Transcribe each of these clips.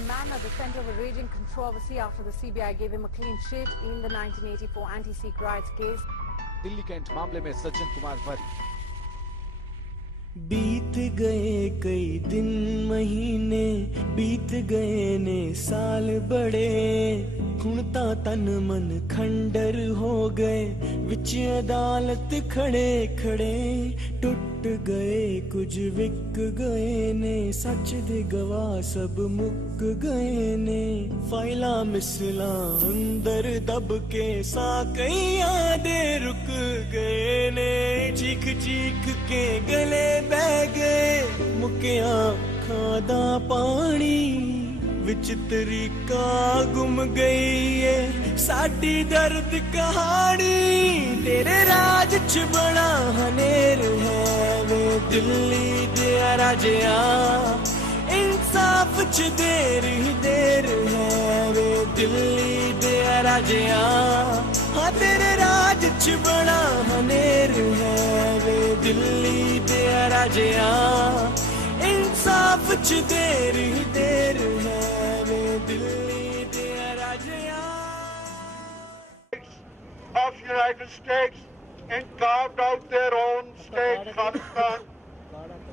the man at the center of a raging controversy after the CBI gave him a clean sheet in the 1984 anti-Sikh riots case. Delhi Cantt मामले में सज्जन कुमार बरी। बीत गए कई दिन महीने बीत गए ने साल बड़े हुण तां तन मन खंडर हो गए विच अदालत खड़े खड़े टुट गए कुछ विक गए ने सच दे गवाह सब मुक गए ने फाइला मिसला अंदर दब के सा कई यादें रुक गए ने चीख चीख के गले बह गए मुकिया खादा पानी विच तरीका गुम गई है साडी दर्द कहानी तेरे राज च बड़ा हनेर है वे दिल्ली दे राजिया इंसाफ च देर ही देर है वे दिल्ली दे राजिया हाँ तेरे राज च बड़ा हनेर है वे दिल्ली दे राजिया इंसाफ च देर ही देर है वे दिल्ली दे राजिया of United States and carved out their own state, Pakistan.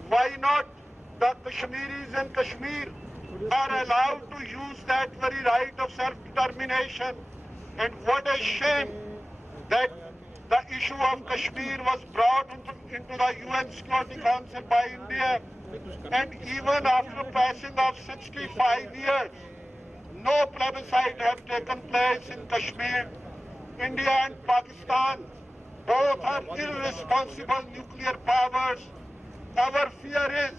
Why not the Kashmiris in Kashmir are allowed to use that very right of self-determination? And what a shame that the issue of Kashmir was brought into the UN Security Council by India. And even after passing of 65 years, no plebiscite have taken place in Kashmir. India and Pakistan both are irresponsible nuclear powers. Our fear is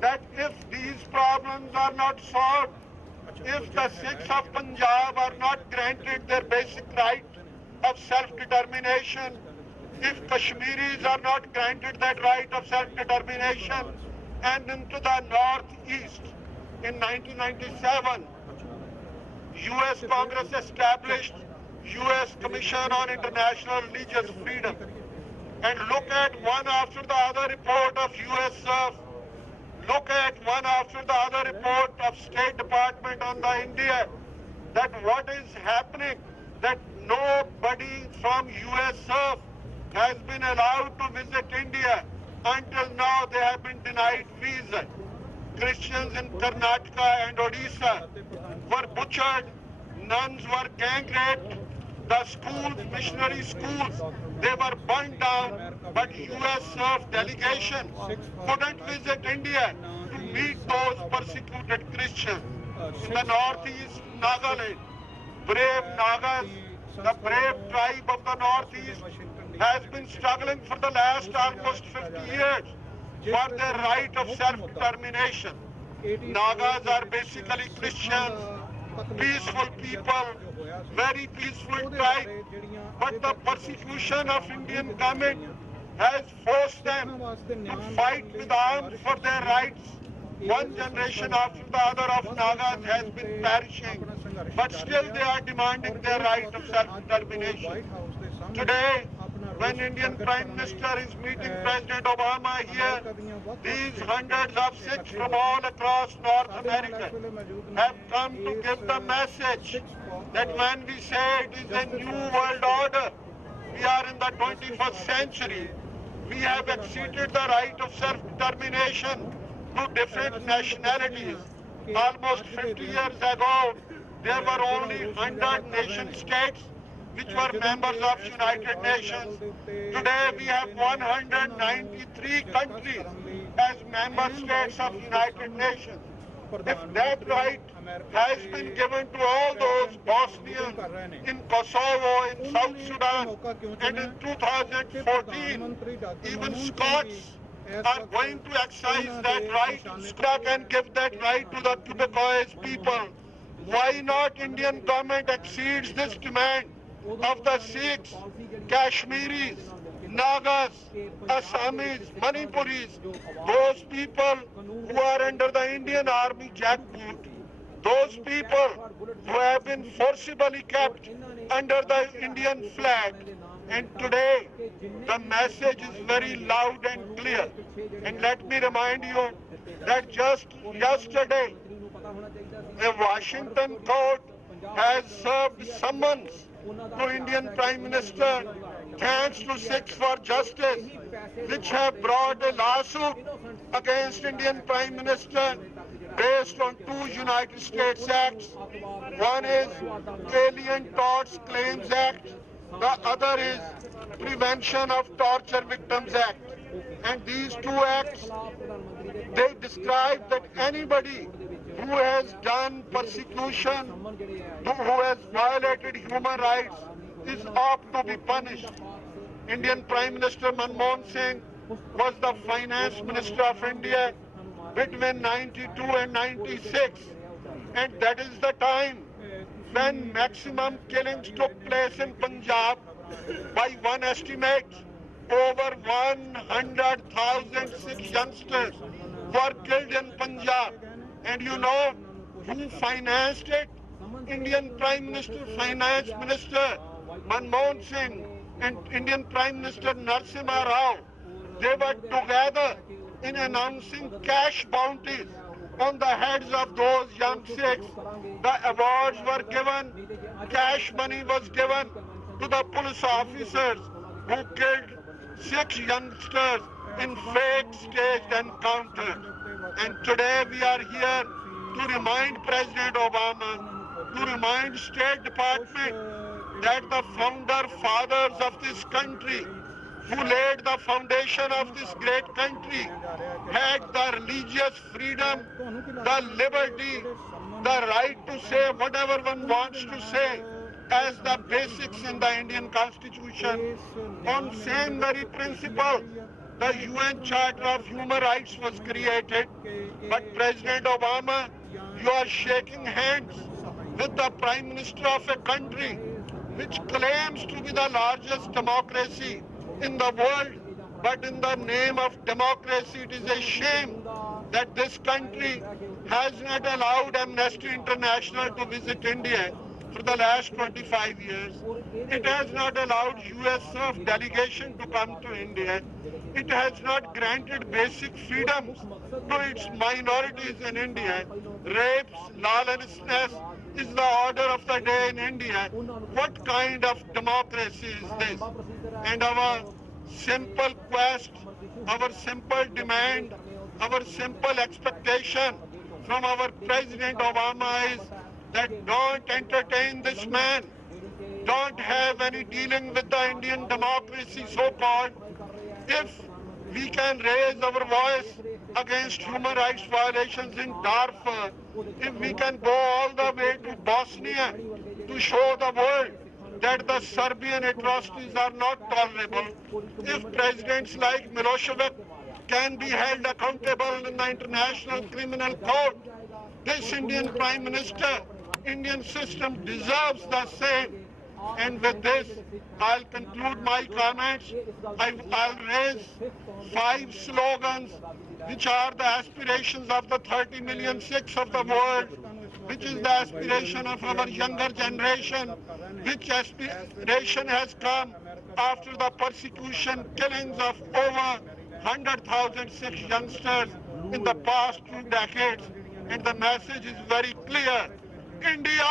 that if these problems are not solved, if the Sikhs of Punjab are not granted their basic right of self-determination, if Kashmiris are not granted that right of self-determination, and into the northeast in 1997, US Congress established US Commission on International Religious Freedom. And look at one after the other report of US SUF. Look at one after the other report of State Department on the India. That what is happening, that nobody from US SUF has been allowed to visit India. Until now they have been denied visa. Christians in Karnataka and Odisha were butchered. Nuns were gang raped. The schools, missionary schools, they were burned down, but US SUF delegation couldn't visit India to meet those persecuted Christians. In the northeast, Nagaland, brave Nagas, the brave tribe of the northeast, has been struggling for the last almost 50 years for their right of self-determination. Nagas are basically Christians, peaceful people, very peaceful tribe, but the persecution of Indian government has forced them to fight with arms for their rights. One generation after the other of Nagas has been perishing, but still they are demanding their right of self-determination. Today, when Indian Prime Minister is meeting President Obama here, these hundreds of Sikhs from all across North America have come to give the message that when we say it is a new world order, we are in the 21st century. We have acceded the right of self-determination to different nationalities. Almost 50 years ago, there were only 100 nation states which were members of United Nations. Today we have 193 countries as member states of United Nations. If that right has been given to all those Bosnians in Kosovo, in South Sudan, and in 2014, even Scots are going to exercise that right. Scott can give that right to the Quebecois people. Why not Indian government exceeds this demand of the Sikhs, Kashmiris, Nagas, Assamese, Manipuris, those people who are under the Indian Army jackboot, those people who have been forcibly kept under the Indian flag. And today, the message is very loud and clear. And let me remind you that just yesterday, A Washington court has served summons to Indian Prime Minister thanks to Sikhs for Justice, which have brought a lawsuit against Indian Prime Minister based on two United States acts. One is Alien Torts Claims Act, the other is Prevention of Torture Victims Act. And these two acts, they describe that anybody who has done persecution, who has violated human rights, is ought to be punished. Indian Prime Minister Manmohan Singh was the Finance Minister of India between 92 and 96. And that is the time when maximum killings took place in Punjab. By one estimate, over 100,000 Sikh youngsters were killed in Punjab. And you know who financed it? Indian Prime Minister, Finance Minister Manmohan Singh and Indian Prime Minister Narasimha Rao. They were together in announcing cash bounties on the heads of those young Sikhs. The awards were given, cash money was given to the police officers who killed 6 youngsters in fake staged encounters. And today we are here to remind President Obama, to remind State Department that the founder fathers of this country, who laid the foundation of this great country, had the religious freedom, the liberty, the right to say whatever one wants to say as the basics in the Indian Constitution. On same very principle, the UN Charter of Human Rights was created. But President Obama, you are shaking hands with the Prime Minister of a country which claims to be the largest democracy in the world. But in the name of democracy, it is a shame that this country has not allowed Amnesty International to visit India for the last 25 years. It has not allowed USF delegation to come to India. It has not granted basic freedoms to its minorities in India. Rapes, lawlessness is the order of the day in India. What kind of democracy is this? And our simple quest, our simple demand, our simple expectation from our President Obama is that don't entertain this man. Don't have any dealing with the Indian democracy so-called. If we can raise our voice against human rights violations in Darfur, if we can go all the way to Bosnia to show the world that the Serbian atrocities are not tolerable, if presidents like Milosevic can be held accountable in the International Criminal Court, this Indian Prime Minister, Indian system deserves the same. And with this, I'll conclude my comments. I'll raise 5 slogans which are the aspirations of the 30 million Sikhs of the world, which is the aspiration of our younger generation, which aspiration has come after the persecution, killings of over 100,000 Sikh youngsters in the past 2 decades. And the message is very clear. India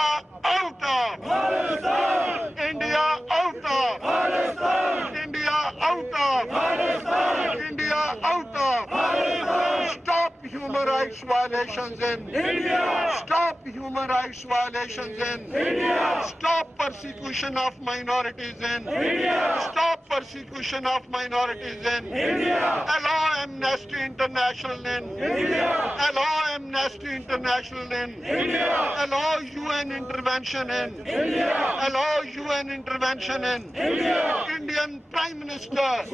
out of Palestine! India out of Palestine! India out of Palestine! India out of Palestine! Stop human rights violations in India! Stop human rights violations in India! Stop persecution of minorities in India! Stop persecution of minorities in India! Allow Amnesty International in India! Allow Amnesty International in India! Allow UN intervention in India. Allow UN intervention in India. Indian Prime Minister.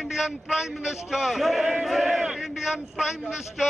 Indian Prime Minister. Indian Prime Minister.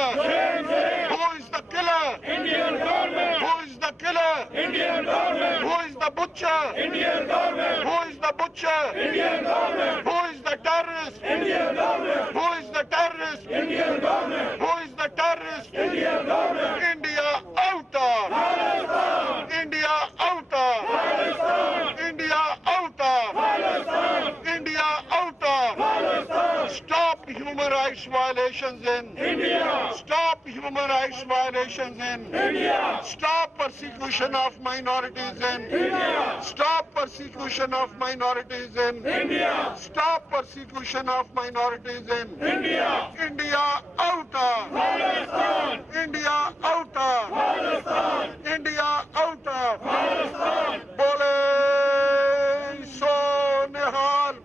Who is the killer? Indian government. Who is the killer? Indian government. Who is the butcher? Indian government. Who is the butcher? Indian government. Who is the terrorist? Indian government. Who is the terrorist? Indian government. Who is the terrorist? Indian government. India out of Palestine! India out of Palestine! India out of Palestine! India out of Palestine! Stop human rights rights violations in India. Stop human rights violations in India. Stop persecution of minorities in India. Stop persecution of minorities in India. Stop persecution of minorities in India. India out of Palestine. India out of Palestine. India out of Palestine. Bole so nihal.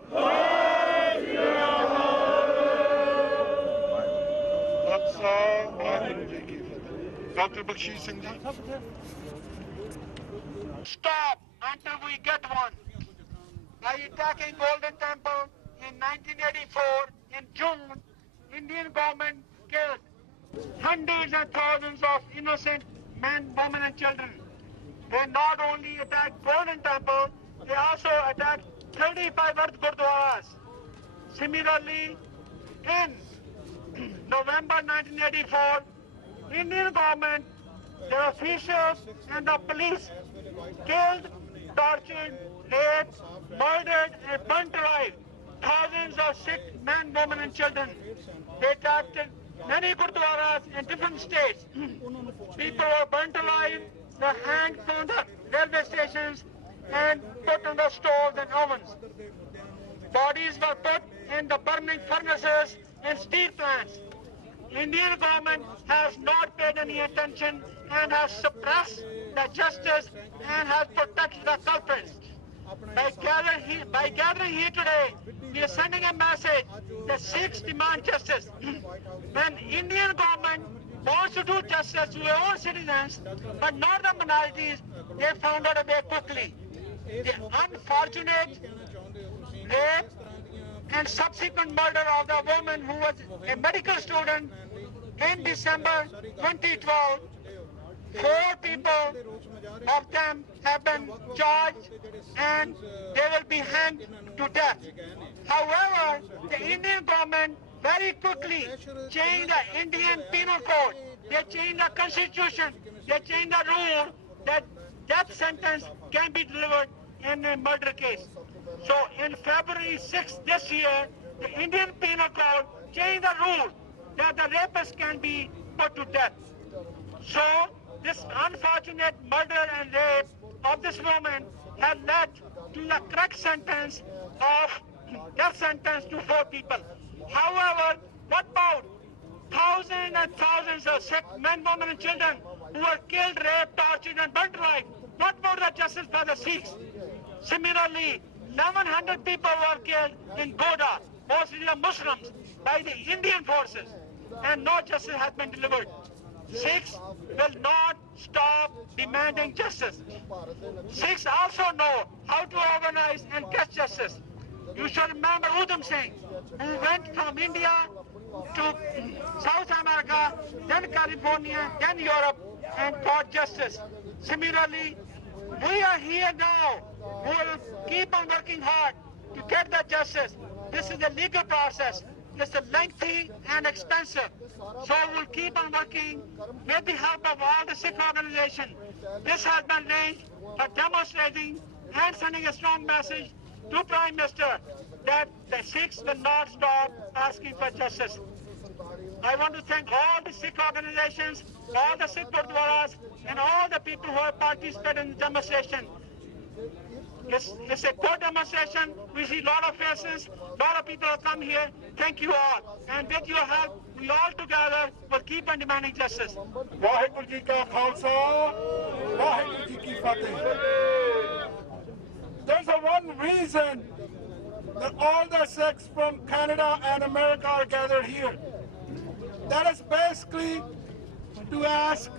Dr. Baksheesh Singh ji. Stop until we get one. By attacking Golden Temple in 1984, in June, Indian government killed hundreds and thousands of innocent men, women and children. They not only attacked Golden Temple, they also attacked 35 earth gurdwaras. Similarly, in November 1984, Indian government, their officials and the police killed, tortured, raped, murdered and burnt alive thousands of Sikh men, women and children. They attacked many gurdwaras in different states. People were burnt alive, they were hanged from the railway stations and put on the stoves and ovens. Bodies were put in the burning furnaces and steel plants. Indian government has not paid any attention and has suppressed the justice and has protected the culprits. By gathering here today, we are sending a message that Sikhs demand justice. When Indian government wants to do justice to their own citizens, but not the minorities, they found out a way quickly. The unfortunate rape and subsequent murder of the woman who was a medical student in December 2012, 4 people of them have been charged and they will be hanged to death. However, the Indian government very quickly changed the Indian Penal Code. They changed the constitution. They changed the rule that death sentence can be delivered in a murder case. So in February 6th this year, the Indian Penal Code changed the rule that the rapist can be put to death. So this unfortunate murder and rape of this woman has led to the correct sentence of death sentence to 4 people. However, what about thousands and thousands of Sikh men, women and children who were killed, raped, tortured and burnt alive? What about the justice for the Sikhs? Similarly, 1,100 people were killed in Goda, mostly the Muslims, by the Indian forces, and no justice has been delivered. Sikhs will not stop demanding justice. Sikhs also know how to organize and get justice. You should remember Udham Singh, who went from India to South America, then California, then Europe, and fought justice. Similarly, we are here now. We will keep on working hard to get that justice. This is a legal process. It's lengthy and expensive. So we'll keep on working with the help of all the Sikh organizations. This has been arranged for demonstrating and sending a strong message to Prime Minister that the Sikhs will not stop asking for justice. I want to thank all the Sikh organizations, all the Sikh Gurdwaras, and all the people who have participated in the demonstration. It's a good demonstration. We see a lot of faces, a lot of people have come here. Thank you all. And with your help, we all together will keep on demanding justice. Vaheguru Ji ka Khalsa, Vaheguru Ji ki Fateh. There's a one reason that all the Sikhs from Canada and America are gathered here. That is basically to ask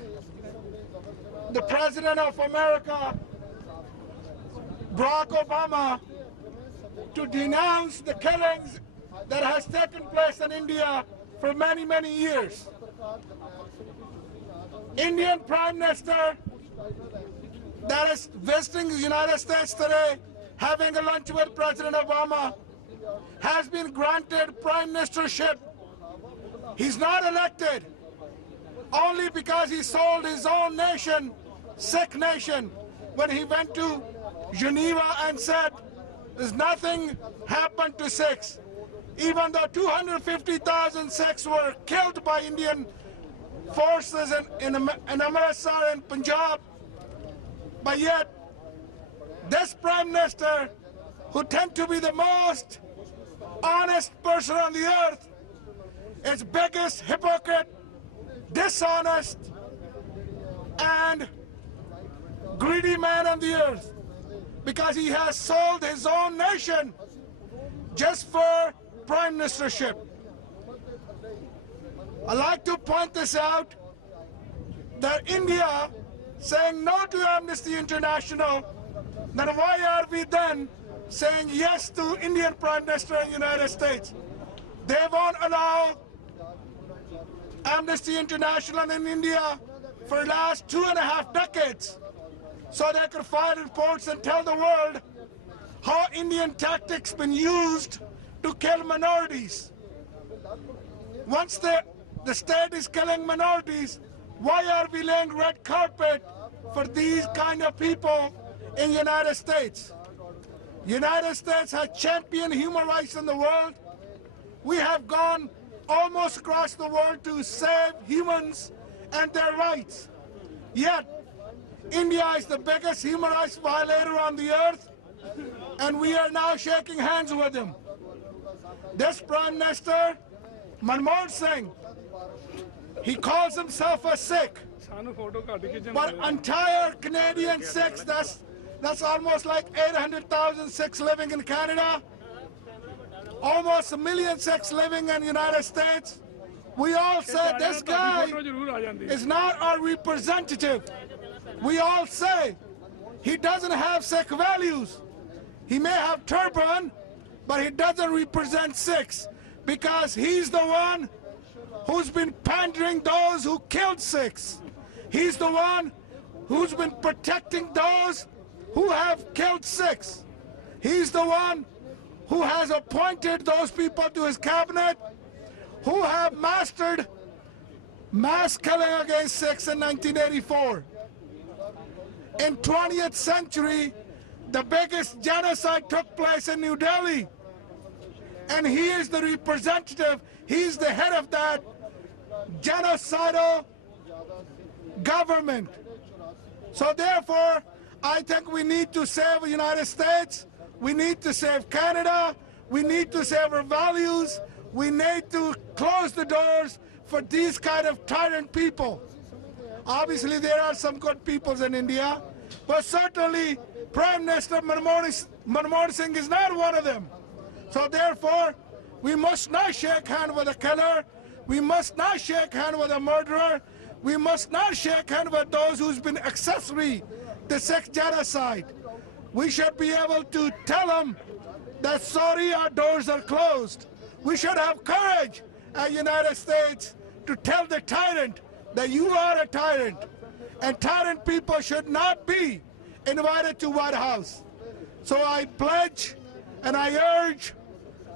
the President of America, Barack Obama, to denounce the killings that has taken place in India for many, many years. Indian Prime Minister that is visiting the United States today, having a lunch with President Obama, has been granted prime ministership. He's not elected only because he sold his own nation, Sikh nation, when he went to Geneva and said, there's nothing happened to Sikhs. even though 250,000 Sikhs were killed by Indian forces in Amritsar and Punjab. But yet, this Prime Minister, who tends to be the most honest person on the earth, is biggest hypocrite, dishonest, and greedy man on the earth, because he has sold his own nation just for prime ministership. I like to point this out, that India saying no to Amnesty International, then why are we then saying yes to Indian Prime Minister in the United States? They won't allow Amnesty International in India for the last 2.5 decades, so they could file reports and tell the world how Indian tactics been used to kill minorities. Once the state is killing minorities, why are we laying red carpet for these kind of people in the United States? United States has championed human rights in the world. We have gone almost across the world to save humans and their rights. Yet, India is the biggest human rights violator on the earth, and we are now shaking hands with him. This Prime Minister, Manmohan Singh, he calls himself a Sikh, but entire Canadian Sikhs, that's almost like 800,000 Sikhs living in Canada, almost 1 million Sikhs living in the United States. We all say this guy is not our representative. We all say he doesn't have Sikh values. He may have turban, but he doesn't represent Sikhs, because he's the one who's been pandering those who killed Sikhs. He's the one who's been protecting those who have killed Sikhs. He's the one who has appointed those people to his cabinet who have mastered mass killing against Sikhs in 1984. In 20th century, the biggest genocide took place in New Delhi. And he is the representative, he's the head of that genocidal government. So therefore, I think we need to save the United States, we need to save Canada, we need to save our values, we need to close the doors for these kind of tyrant people. Obviously there are some good peoples in India, but certainly Prime Minister Manmohan Singh is not one of them. So therefore, we must not shake hands with a killer, we must not shake hands with a murderer, we must not shake hands with those who's been accessory to Sikh genocide. We should be able to tell them that sorry, our doors are closed. We should have courage as United States to tell the tyrant that you are a tyrant, and tyrant people should not be invited to White House. So I pledge and I urge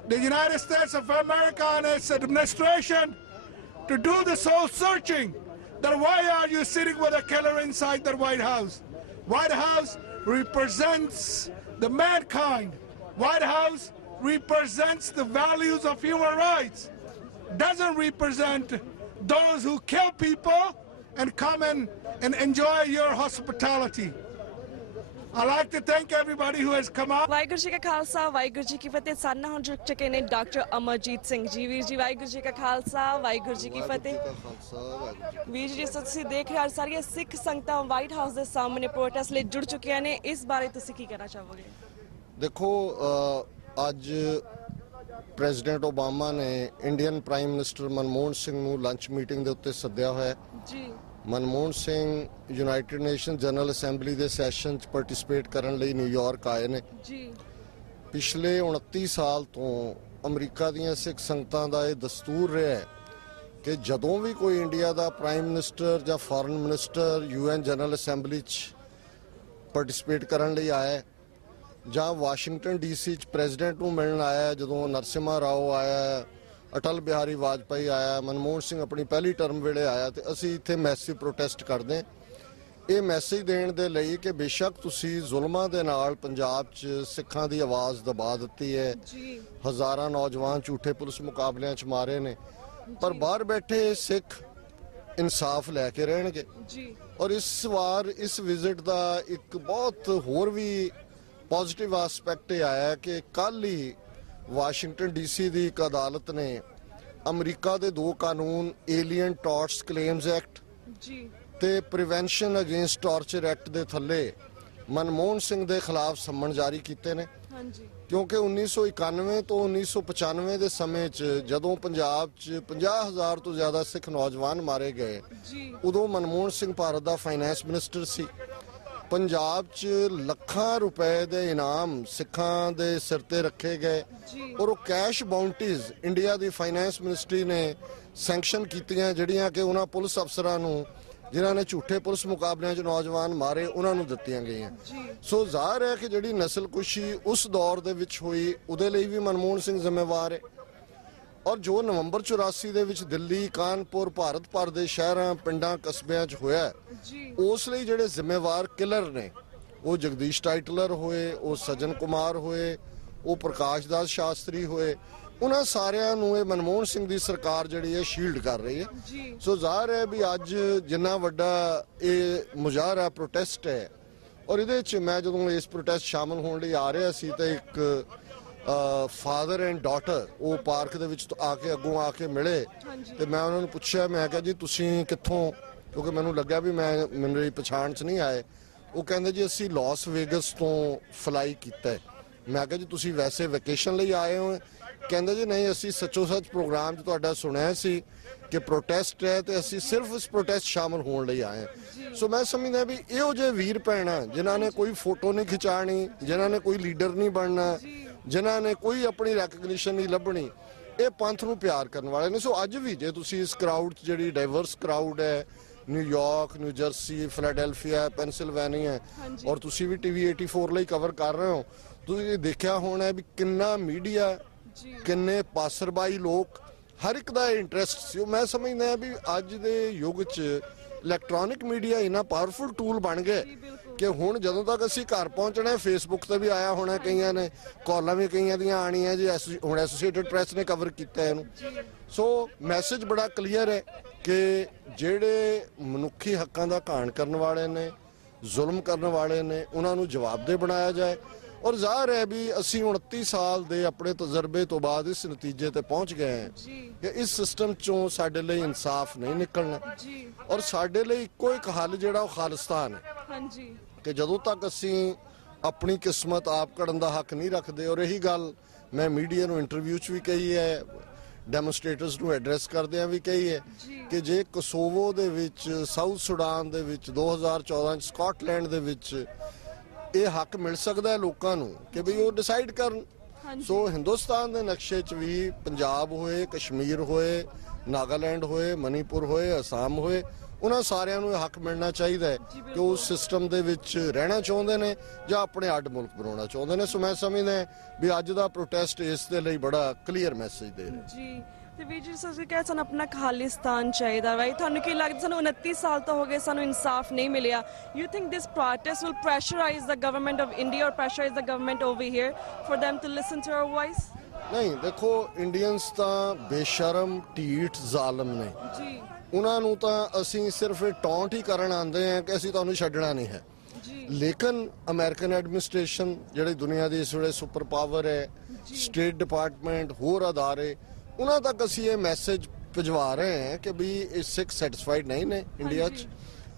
the United States of America and its administration to do the soul searching, that why are you sitting with a killer inside the White House? White House represents the mankind. White House represents the values of human rights. Doesn't represent those who kill people and come in and enjoy your hospitality. I'd like to thank everybody who has come out. Waheguru ji ਕਾ ਖਾਲਸਾ ਵਾਹਿਗੁਰੂ ਜੀ ਕੀ ਫਤਿਹ। ਸਾਡੇ ਨਾਲ ਹੁਣ ਜੁੜ ਚੁੱਕੇ ਨੇ doctor Amarjit Singh ji. ਵੀਰ ਜੀ ਵਾਹਿਗੁਰੂ ਜੀ ਕਾ ਖਾਲਸਾ ਵਾਹਿਗੁਰੂ ਜੀ ਕੀ ਫਤਿਹ। ਵੀਰ ਜੀ ਤੁਸੀਂ ਦੇਖ ਰਹੇ ਹੋ ਸਾਰੀਆਂ ਸਿੱਖ ਸੰਗਤਾਂ ਵਾਈਟ ਹਾਊਸ ਦੇ ਸਾਹਮਣੇ ਪ੍ਰੋਟੈਸਟ ਲਈ ਜੁੜ ਚੁੱਕੀਆਂ ਨੇ, ਇਸ ਬਾਰੇ ਤੁਸੀਂ ਕੀ ਕਹਿਣਾ ਚਾਹੋਗੇ? ਦੇਖੋ ਅੱਜ ਪ੍ਰੈਜ਼ੀਡੈਂਟ ਓਬਾਮਾ ਨੇ Indian prime minister Manmohan Singh ਨੂੰ ਲੰਚ ਮੀਟਿੰਗ ਦੇ ਉੱਤੇ ਸੱਦਿਆ ਹੋਇਆ ਜੀ। Manmohan Singh United nation general assembly ਦੇ ਸੈਸ਼ਨ 'ਚ ਪਾਰਟਿਸਿਪੇਟ ਕਰਨ ਲਈ ਨਿਊਯਾਰਕ ਆਏ ਨੇ ਜੀ। ਪਿਛਲੇ 29 ਸਾਲ ਤੋਂ ਅਮਰੀਕਾ ਦੀਆਂ ਸਿੱਖ ਸੰਗਤਾਂ ਦਾ ਇਹ ਦਸਤੂਰ ਰਿਹਾ ਹੈ ਕਿ ਜਦੋਂ ਵੀ ਕੋਈ ਇੰਡੀਆ ਦਾ ਪ੍ਰਾਈਮ ਮਿਨਿਸਟਰ ਜਾਂ foreign minister UN general assembly 'ਚ ਪਾਰਟਿਸਿਪੇਟ ਕਰਨ ਲਈ ਆਇਆ, ਜਾਂ ਵਾਸ਼ਿੰਗਟਨ DC 'ਚ ਪ੍ਰੈਜ਼ੀਡੈਂਟ ਨੂੰ ਮਿਲਣ ਆਇਆ, ਜਦੋਂ ਨਰਸਿਮਹਾ ਰਾਓ ਆਇਆ, ਅਟਲ ਬਿਹਾਰੀ ਵਾਜਪਾਈ ਆਇਆ, ਮਨਮੋਹਨ ਸਿੰਘ ਆਪਣੀ ਪਹਿਲੀ ਟਰਮ ਵੇਲੇ ਆਇਆ, ਤੇ ਅਸੀਂ ਇੱਥੇ ਮੈਸਿਵ ਪ੍ਰੋਟੈਸਟ ਕਰਦੇ। ਇਹ ਮੈਸੇਜ ਦੇਣ ਦੇ ਲਈ ਕਿ ਬੇਸ਼ੱਕ ਤੁਸੀਂ ਜ਼ੁਲਮਾਂ ਦੇ ਨਾਲ ਪੰਜਾਬ 'ਚ ਸਿੱਖਾਂ ਦੀ ਆਵਾਜ਼ ਦਬਾ ਦਿੱਤੀ ਹੈ, ਹਜ਼ਾਰਾਂ ਨੌਜਵਾਨ ਝੂਠੇ ਪੁਲਿਸ ਮੁਕਾਬਲਿਆਂ 'ਚ ਮਾਰੇ ਨੇ, ਪਰ ਬਾਹਰ ਬੈਠੇ ਸਿੱਖ ਇਨਸਾਫ ਲੈ ਕੇ ਰਹਿਣਗੇ। ਔਰ ਇਸ ਵਾਰ ਇਸ ਵਿਜ਼ਿਟ ਦਾ ਇੱਕ ਬਹੁਤ ਹੋਰ ਵੀ ਪੋਜ਼ਿਟਿਵ ਐਸਪੈਕਟ ਇਹ ਆਇਆ ਕਿ ਕੱਲ੍ਹ ਹੀ ਵਾਸ਼ਿੰਗਟਨ DC ਦੀ ਇੱਕ ਅਦਾਲਤ ਨੇ ਅਮਰੀਕਾ ਦੇ 2 ਕਾਨੂੰਨ ਏਲੀਅਨ ਟਾਰਟਸ ਕਲੇਮਸ ਐਕਟ ਤੇ ਪ੍ਰੀਵੈਂਸ਼ਨ ਅਗੇਂਸਟ ਟਾਰਚਰ ਐਕਟ ਦੇ ਥੱਲੇ ਮਨਮੋਹਨ ਸਿੰਘ ਦੇ ਖਿਲਾਫ ਸੰਮਨ ਜਾਰੀ ਕੀਤੇ ਨੇ। ਕਿਉਂਕਿ 1991 ਤੋਂ 1995 ਦੇ ਸਮੇਂ 'ਚ ਜਦੋਂ ਪੰਜਾਬ 'ਚ 50,000 ਤੋਂ ਜ਼ਿਆਦਾ ਸਿੱਖ ਨੌਜਵਾਨ ਮਾਰੇ ਗਏ, ਉਦੋਂ ਮਨਮੋਹਨ ਸਿੰਘ ਭਾਰਤ ਦਾ ਫਾਈਨੈਂਸ ਮਿਨਿਸਟਰ ਸੀ। ਪੰਜਾਬ 'ਚ ਲੱਖਾਂ ਰੁਪਏ ਦੇ ਇਨਾਮ ਸਿੱਖਾਂ ਦੇ ਸਿਰ ਤੇ ਰੱਖੇ ਗਏ ਔਰ ਉਹ ਕੈਸ਼ ਬਾਉਂਟੀਜ਼ ਇੰਡੀਆ ਦੀ ਫਾਈਨੈਂਸ ਮਿਨਿਸਟਰੀ ਨੇ ਸੈਂਕਸ਼ਨ ਕੀਤੀਆਂ, ਜਿਹੜੀਆਂ ਕਿ ਉਹਨਾਂ ਪੁਲਿਸ ਅਫਸਰਾਂ ਨੂੰ ਜਿਨ੍ਹਾਂ ਨੇ ਝੂਠੇ ਪੁਲਿਸ ਮੁਕਾਬਲਿਆਂ 'ਚ ਨੌਜਵਾਨ ਮਾਰੇ ਉਹਨਾਂ ਨੂੰ ਦਿੱਤੀਆਂ ਗਈਆਂ। ਸੋ ਜ਼ਾਹਰ ਹੈ ਕਿ ਜਿਹੜੀ ਨਸਲਕੁਸ਼ੀ ਉਸ ਦੌਰ ਦੇ ਵਿੱਚ ਹੋਈ ਉਹਦੇ ਲਈ ਵੀ ਮਨਮੋਹਨ ਸਿੰਘ ਜ਼ਿੰਮੇਵਾਰ ਹੈ। ਔਰ ਜੋ ਨਵੰਬਰ 84 ਦੇ ਵਿੱਚ ਦਿੱਲੀ, ਕਾਨਪੁਰ, ਭਾਰਤ ਭਰ ਦੇ ਸ਼ਹਿਰਾਂ, ਪਿੰਡਾਂ, ਕਸਬਿਆਂ 'ਚ ਹੋਇਆ, ਉਸ ਲਈ ਜਿਹੜੇ ਜ਼ਿੰਮੇਵਾਰ ਕਿਲਰ ਨੇ ਉਹ ਜਗਦੀਸ਼ ਟਾਈਟਲਰ ਹੋਏ, ਉਹ ਸੱਜਣ ਕੁਮਾਰ ਹੋਏ, ਉਹ ਪ੍ਰਕਾਸ਼ ਦਾਸ ਸ਼ਾਸਤਰੀ ਹੋਏ, ਉਹਨਾਂ ਸਾਰਿਆਂ ਨੂੰ ਇਹ ਮਨਮੋਹਨ ਸਿੰਘ ਦੀ ਸਰਕਾਰ ਜਿਹੜੀ ਹੈ ਸ਼ੀਲਡ ਕਰ ਰਹੀ ਹੈ। ਸੋ ਜ਼ਾਹਰ ਹੈ ਵੀ ਅੱਜ ਜਿੰਨਾ ਵੱਡਾ ਇਹ ਮੁਜ਼ਾਹਰਾ ਪ੍ਰੋਟੈਸਟ ਹੈ, ਔਰ ਇਹਦੇ 'ਚ ਮੈਂ ਜਦੋਂ ਇਸ ਪ੍ਰੋਟੈਸਟ ਸ਼ਾਮਲ ਹੋਣ ਲਈ ਆ ਰਿਹਾ ਸੀ ਤਾਂ ਇੱਕ ਫਾਦਰ ਐਂਡ ਡਾਟਰ ਉਹ ਪਾਰਕ ਦੇ ਵਿੱਚ ਅੱਗੋਂ ਆ ਕੇ ਮਿਲੇ ਤੇ ਮੈਂ ਉਹਨਾਂ ਨੂੰ ਪੁੱਛਿਆ, ਮੈਂ ਕਿਹਾ ਜੀ ਤੁਸੀਂ ਕਿੱਥੋਂ, ਕਿਉਂਕਿ ਮੈਨੂੰ ਲੱਗਿਆ ਵੀ ਮੇਰੀ ਪਛਾਣ 'ਚ ਨਹੀਂ ਆਏ। ਉਹ ਕਹਿੰਦੇ ਜੀ ਅਸੀਂ ਲਾਸ ਵੇਗਸ ਤੋਂ ਫਲਾਈ ਕੀਤਾ ਹੈ। ਮੈਂ ਕਿਹਾ ਜੀ ਤੁਸੀਂ ਵੈਸੇ ਵੈਕੇਸ਼ਨ ਲਈ ਆਏ ਹੋ? ਕਹਿੰਦੇ ਜੀ ਨਹੀਂ, ਅਸੀਂ ਸੱਚੋ ਸੱਚ ਪ੍ਰੋਗਰਾਮ 'ਚ ਤੁਹਾਡਾ ਸੁਣਿਆ ਸੀ ਕਿ ਪ੍ਰੋਟੈਸਟ ਹੈ ਤੇ ਅਸੀਂ ਸਿਰਫ ਇਸ ਪ੍ਰੋਟੈਸਟ ਸ਼ਾਮਲ ਹੋਣ ਲਈ ਆਏ ਹਾਂ। ਸੋ ਮੈਂ ਸਮਝਦਾ ਵੀ ਇਹੋ ਜਿਹੇ ਵੀਰ ਭੈਣਾਂ ਜਿਨ੍ਹਾਂ ਨੇ ਕੋਈ ਫੋਟੋ ਨਹੀਂ ਖਿਚਾਣੀ, ਜਿਨ੍ਹਾਂ ਨੇ ਕੋਈ ਲੀਡਰ ਨਹੀਂ ਬਣਨਾ, ਜਿਨ੍ਹਾਂ ਨੇ ਕੋਈ ਆਪਣੀ ਰੈਕਗਨੀਸ਼ਨ ਨਹੀਂ ਲੱਭਣੀ, ਇਹ ਪੰਥ ਨੂੰ ਪਿਆਰ ਕਰਨ ਵਾਲੇ ਨੇ। ਸੋ ਅੱਜ ਵੀ ਜੇ ਤੁਸੀਂ ਇਸ ਕਰਾਊਡ 'ਚ ਜਿਹੜੀ ਡਾਈਵਰਸ ਕਰਾਊਡ ਹੈ, New York, new jersey, Philadelphia, Pennsylvania, ਔਰ ਤੁਸੀਂ ਵੀ TV 84 ਲਈ ਕਵਰ ਕਰ ਰਹੇ ਹੋ, ਤੁਸੀਂ ਦੇਖਿਆ ਹੋਣਾ ਵੀ ਕਿੰਨਾ ਮੀਡੀਆ, ਕਿੰਨੇ ਪਾਸਰਬਾਈ ਲੋਕ, ਹਰ ਇੱਕ ਦਾ ਇੰਟਰਸਟ ਸੀ। ਮੈਂ ਸਮਝਦਾ ਵੀ ਅੱਜ ਦੇ ਯੁੱਗ 'ਚ ਇਲੈਕਟ੍ਰੋਨਿਕ ਮੀਡੀਆ ਇੰਨਾ ਪਾਵਰਫੁਲ ਟੂਲ ਬਣ ਗਿਆ ਕਿ ਹੁਣ ਜਦੋਂ ਤੱਕ ਅਸੀਂ ਘਰ ਪਹੁੰਚਣਾ, ਫੇਸਬੁੱਕ ਤੇ ਵੀ ਆਇਆ ਹੋਣਾ, ਕਈਆਂ ਨੇ ਕਾਲਾਂ ਵੀ ਕਈਆਂ ਦੀਆਂ ਆਣੀਆਂ ਜੀ, ਹੁਣ ਐਸੋਸੀਏਟਡ ਪ੍ਰੈਸ ਨੇ ਕਵਰ ਕੀਤਾ ਇਹਨੂੰ। ਸੋ ਮੈਸੇਜ ਬੜਾ ਕਲੀਅਰ ਹੈ ਕਿ ਜਿਹੜੇ ਮਨੁੱਖੀ ਹੱਕਾਂ ਦਾ ਘਾਣ ਕਰਨ ਵਾਲੇ ਨੇ, ਜ਼ੁਲਮ ਕਰਨ ਵਾਲੇ ਨੇ, ਉਹਨਾਂ ਨੂੰ ਜਵਾਬਦੇਹ ਬਣਾਇਆ ਜਾਏ। ਔਰ ਜ਼ਾਹਰ ਹੈ ਵੀ ਅਸੀਂ 29 ਸਾਲ ਦੇ ਆਪਣੇ ਤਜਰਬੇ ਤੋਂ ਬਾਅਦ ਇਸ ਨਤੀਜੇ ਤੇ ਪਹੁੰਚ ਗਏ ਹਾਂ ਕਿ ਇਸ ਸਿਸਟਮ 'ਚੋਂ ਸਾਡੇ ਲਈ ਇਨਸਾਫ ਨਹੀਂ ਨਿਕਲਣਾ ਔਰ ਸਾਡੇ ਲਈ ਇੱਕੋ ਇੱਕ ਹੱਲ ਜਿਹੜਾ ਉਹ ਖਾਲਿਸਤਾਨ ਹੈ ਕਿ ਜਦੋਂ ਤੱਕ ਅਸੀਂ ਆਪਣੀ ਕਿਸਮਤ ਆਪ ਘੜਨ ਦਾ ਹੱਕ ਨਹੀਂ ਰੱਖਦੇ। ਔਰ ਇਹੀ ਗੱਲ ਮੈਂ ਮੀਡੀਆ ਨੂੰ ਇੰਟਰਵਿਊ 'ਚ ਵੀ ਕਹੀ ਹੈ, ਡੈਮੋਨਸਟ੍ਰੇਟਰਸ ਨੂੰ ਐਡਰੈਸ ਕਰਦਿਆਂ ਵੀ ਕਹੀ ਹੈ ਕਿ ਜੇ ਕੋਸੋਵੋ ਦੇ ਵਿੱਚ, ਸਾਊਥ ਸੁਡਾਨ ਦੇ ਵਿੱਚ, 2014 'ਚ ਸਕਾਟਲੈਂਡ ਦੇ ਵਿੱਚ ਇਹ ਹੱਕ ਮਿਲ ਸਕਦਾ ਹੈ ਲੋਕਾਂ ਨੂੰ ਕਿ ਵੀ ਉਹ ਡਿਸਾਈਡ ਕਰਨ। ਸੋ ਹਿੰਦੁਸਤਾਨ ਦੇ ਨਕਸ਼ੇ 'ਚ ਵੀ ਪੰਜਾਬ ਹੋਏ, ਕਸ਼ਮੀਰ ਹੋਏ, ਨਾਗਾਲੈਂਡ ਹੋਏ, ਮਨੀਪੁਰ ਹੋਏ, ਅਸਾਮ ਹੋਏ, ਉਹਨਾਂ ਸਾਰਿਆਂ ਨੂੰ ਇਹ ਹੱਕ ਮਿਲਣਾ ਚਾਹੀਦਾ ਹੈ ਕਿ ਉਹ ਸਿਸਟਮ ਦੇ ਵਿੱਚ ਰਹਿਣਾ ਚਾਹੁੰਦੇ ਨੇ ਜਾਂ ਆਪਣੇ ਅੱਡ ਮੁਲਕ ਬਣਾਉਣਾ ਚਾਹੁੰਦੇ ਨੇ। ਸੋ ਮੈਂ ਸਮਝਦਾ ਵੀ ਅੱਜ ਦਾ ਪ੍ਰੋਟੈਸਟ ਇਸ ਦੇ ਲਈ ਬੜਾ ਕਲੀਅਰ ਮੈਸੇਜ ਦੇ ਰਿਹਾ ਜੀ। ਤੇ ਵੀਰ ਜੀ ਤੁਸੀਂ ਕਿਹਾ ਸਾਨੂੰ ਆਪਣਾ ਖਾਲਿਸਤਾਨ ਚਾਹੀਦਾ ਵਾ, ਤੁਹਾਨੂੰ ਕੀ ਲੱਗਦਾ ਸਾਨੂੰ 29 ਸਾਲ ਤੋਂ ਹੋ ਗਏ ਸਾਨੂੰ ਇਨਸਾਫ ਨਹੀਂ ਮਿਲਿਆ? You think this protest will pressurise the government of India or pressurise the government over here for them to listen to our voice? ਨਹੀਂ, ਦੇਖੋ ਇੰਡੀਅਨਸ ਤਾਂ ਬੇਸ਼ਰਮ, ਢੀਠ, ਜ਼ਾਲਮ ਨੇ ਜੀ। ਉਹਨਾਂ ਨੂੰ ਤਾਂ ਅਸੀਂ ਸਿਰਫ ਟੌਂਟ ਹੀ ਕਰਨ ਆਉਂਦੇ ਹਾਂ ਕਿ ਅਸੀਂ ਤੁਹਾਨੂੰ ਛੱਡਣਾ ਨਹੀਂ ਹੈ। ਲੇਕਿਨ ਅਮਰੀਕਨ ਐਡਮਿਨਿਸਟ੍ਰੇਸ਼ਨ ਜਿਹੜੀ ਦੁਨੀਆ ਦੀ ਇਸ ਵੇਲੇ ਸੁਪਰ ਪਾਵਰ ਹੈ, ਸਟੇਟ ਡਿਪਾਰਟਮੈਂਟ, ਹੋਰ ਅਦਾਰੇ, ਉਹਨਾਂ ਤੱਕ ਅਸੀਂ ਇਹ ਮੈਸੇਜ ਭਿਜਵਾ ਰਹੇ ਹਾਂ ਕਿ ਵੀ ਇਹ ਸਿੱਖ ਸੈਟੀਸਫਾਈਡ ਨਹੀਂ ਨੇ ਇੰਡੀਆ 'ਚ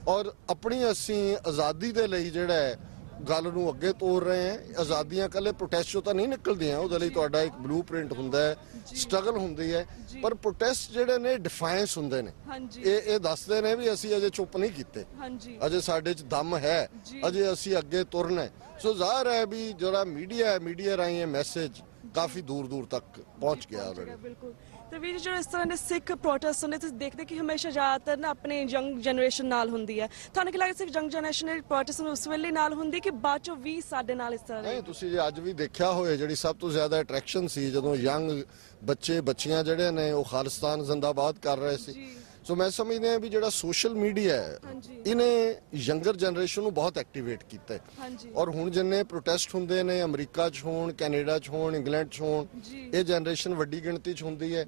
ਔਰ ਆਪਣੀ ਅਸੀਂ ਆਜ਼ਾਦੀ ਦੇ ਲਈ ਜਿਹੜਾ ਹੈ ਗੱਲ ਨੂੰ ਅੱਗੇ ਤੋਰ ਰਹੇ ਹਾਂ। ਆਜ਼ਾਦੀਆਂ ਇਕੱਲੇ ਪ੍ਰੋਟੈਸਟ 'ਚੋਂ ਤਾਂ ਨਹੀਂ ਨਿਕਲਦੀਆਂ, ਉਹਦੇ ਲਈ ਤੁਹਾਡਾ ਇੱਕ ਬਲੂ ਪ੍ਰਿੰਟ ਹੁੰਦਾ ਹੈ, ਸਟਰਗਲ ਹੁੰਦੀ ਹੈ, ਪਰ ਪ੍ਰੋਟੈਸਟ ਜਿਹੜੇ ਨੇ ਡਿਫਾਇੰਸ ਹੁੰਦੇ ਨੇ। ਇਹ ਦੱਸਦੇ ਨੇ ਵੀ ਅਸੀਂ ਅਜੇ ਚੁੱਪ ਨਹੀਂ ਕੀਤੇ, ਅਜੇ ਸਾਡੇ 'ਚ ਦਮ ਹੈ, ਅਜੇ ਅਸੀਂ ਅੱਗੇ ਤੁਰਨਾ ਹੈ। ਸੋ ਜ਼ਾਹਰ ਹੈ ਵੀ ਜਿਹੜਾ ਮੀਡੀਆ ਹੈ, ਮੀਡੀਆ ਰਾਹੀਂ ਇਹ ਮੈਸੇਜ ਕਾਫੀ ਦੂਰ ਦੂਰ ਤੱਕ ਪਹੁੰਚ ਗਿਆ ਆਲਰੇਡੀ। ਬਿਲਕੁਲ। ਤੇ ਵੀਰ ਜੋ ਇਸ ਤਰ੍ਹਾਂ ਦੇ ਸਿੱਖ ਪ੍ਰੋਟੈਸਟ ਹੁੰਦੇ ਤੁਸੀਂ ਦੇਖਦੇ ਕਿ ਹਮੇਸ਼ਾ ਜ਼ਿਆਦਾਤਰ ਨਾ ਆਪਣੇ ਯੰਗ ਜਨਰੇਸ਼ਨ ਨਾਲ ਹੁੰਦੀ ਹੈ। ਤੁਹਾਨੂੰ ਕੀ ਲੱਗਦਾ ਸਿੱਖ ਯੰਗ ਜਨਰੇਸ਼ਨ ਦੀ ਪ੍ਰੋਟੈਸਟ ਉਸ ਵੇਲੇ ਨਾਲ ਹੁੰਦੀ ਕਿ ਬਾਅਦ ਚੋਂ ਵੀ ਸਾਡੇ ਨਾਲ ਇਸ ਤਰ੍ਹਾਂ? ਨਹੀਂ, ਤੁਸੀਂ ਜੇ ਅੱਜ ਵੀ ਦੇਖਿਆ ਹੋਏ ਜਿਹੜੀ ਸਭ ਤੋਂ ਜ਼ਿਆਦਾ ਅਟਰੈਕਸ਼ਨ ਸੀ ਜਦੋਂ ਯੰਗ ਬੱਚੇ ਬੱਚੀਆਂ ਜਿਹੜੇ ਨੇ ਉਹ ਖਾਲਿਸਤਾਨ ਜ਼ਿੰਦਾਬਾਦ ਕਰ ਰਹੇ ਸੀ। ਸੋ ਮੈਂ ਸਮਝਦਾ ਵੀ ਜਿਹੜਾ ਸੋਸ਼ਲ ਮੀਡੀਆ ਹੈ ਇਹਨੇ ਯੰਗਰ ਜਨਰੇਸ਼ਨ ਨੂੰ ਬਹੁਤ ਐਕਟੀਵੇਟ ਕੀਤਾ ਹੈ ਔਰ ਹੁਣ ਜਿੰਨੇ ਪ੍ਰੋਟੈਸਟ ਹੁੰਦੇ ਨੇ ਅਮਰੀਕਾ 'ਚ ਹੋਣ ਕੈਨੇਡਾ 'ਚ ਹੋਣ ਇੰਗਲੈਂਡ 'ਚ ਹੋਣ ਇਹ ਜਨਰੇਸ਼ਨ ਵੱਡੀ ਗਿਣਤੀ 'ਚ ਹੁੰਦੀ ਹੈ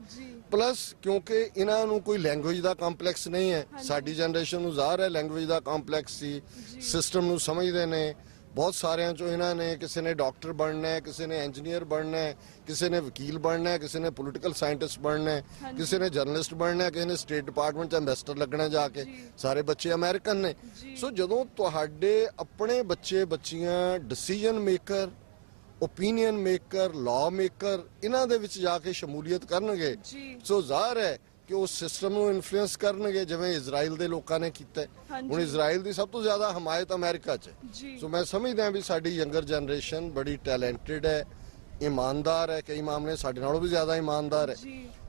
ਪਲੱਸ ਕਿਉਂਕਿ ਇਹਨਾਂ ਨੂੰ ਕੋਈ ਲੈਂਗੁਏਜ ਦਾ ਕੰਪਲੈਕਸ ਨਹੀਂ ਹੈ ਸਾਡੀ ਜਨਰੇਸ਼ਨ ਨੂੰ ਜ਼ਾਹਰ ਹੈ ਲੈਂਗੁਏਜ ਦਾ ਕੰਪਲੈਕਸ ਸੀ ਸਿਸਟਮ ਨੂੰ ਸਮਝਦੇ ਨੇ ਬਹੁਤ ਸਾਰਿਆਂ ਚੋਂ ਇਹਨਾਂ ਨੇ ਕਿਸੇ ਨੇ ਡਾਕਟਰ ਬਣਨਾ ਹੈ ਕਿਸੇ ਨੇ ਇੰਜੀਨੀਅਰ ਬਣਨਾ ਹੈ ਕਿਸੇ ਨੇ ਵਕੀਲ ਬਣਨਾ ਹੈ ਕਿਸੇ ਨੇ ਪੋਲੀਟੀਕਲ ਸਾਇੰਟਿਸਟ ਬਣਨਾ ਹੈ ਕਿਸੇ ਨੇ ਜਰਨਲਿਸਟ ਬਣਨਾ ਹੈ ਕਿਸੇ ਨੇ ਸਟੇਟ ਡਿਪਾਰਟਮੈਂਟ 'ਚ ਐਂਬੈਸਡਰ ਲੱਗਣਾ ਜਾ ਕੇ ਸਾਰੇ ਬੱਚੇ ਅਮਰੀਕਨ ਨੇ ਸੋ ਜਦੋਂ ਤੁਹਾਡੇ ਆਪਣੇ ਬੱਚੇ ਬੱਚੀਆਂ decision maker opinion maker law maker ਇਹਨਾਂ ਦੇ ਵਿੱਚ ਜਾ ਕੇ ਸ਼ਮੂਲੀਅਤ ਕਰਨਗੇ ਸੋ ਜ਼ਾਹਰ ਹੈ ਕਿ ਉਹ ਸਿਸਟਮ ਨੂੰ ਇਨਫਲੂਐਂਸ ਕਰਨਗੇ ਜਿਵੇਂ ਇਜ਼ਰਾਈਲ ਦੇ ਲੋਕਾਂ ਨੇ ਕੀਤਾ ਹੁਣ ਇਜ਼ਰਾਈਲ ਦੀ ਸਭ ਤੋਂ ਜ਼ਿਆਦਾ ਹਮਾਇਤ ਅਮਰੀਕਾ 'ਚ ਸੋ ਮੈਂ ਸਮਝਦਾ ਵੀ ਸਾਡੀ ਯੰਗਰ ਜਨਰੇਸ਼ਨ ਬੜੀ ਟੈਲੈਂਟਡ ਹੈ ਇਮਾਨਦਾਰ ਹੈ ਕਈ ਮਾਮਲੇ ਸਾਡੇ ਨਾਲੋਂ ਵੀ ਜ਼ਿਆਦਾ ਇਮਾਨਦਾਰ ਹੈ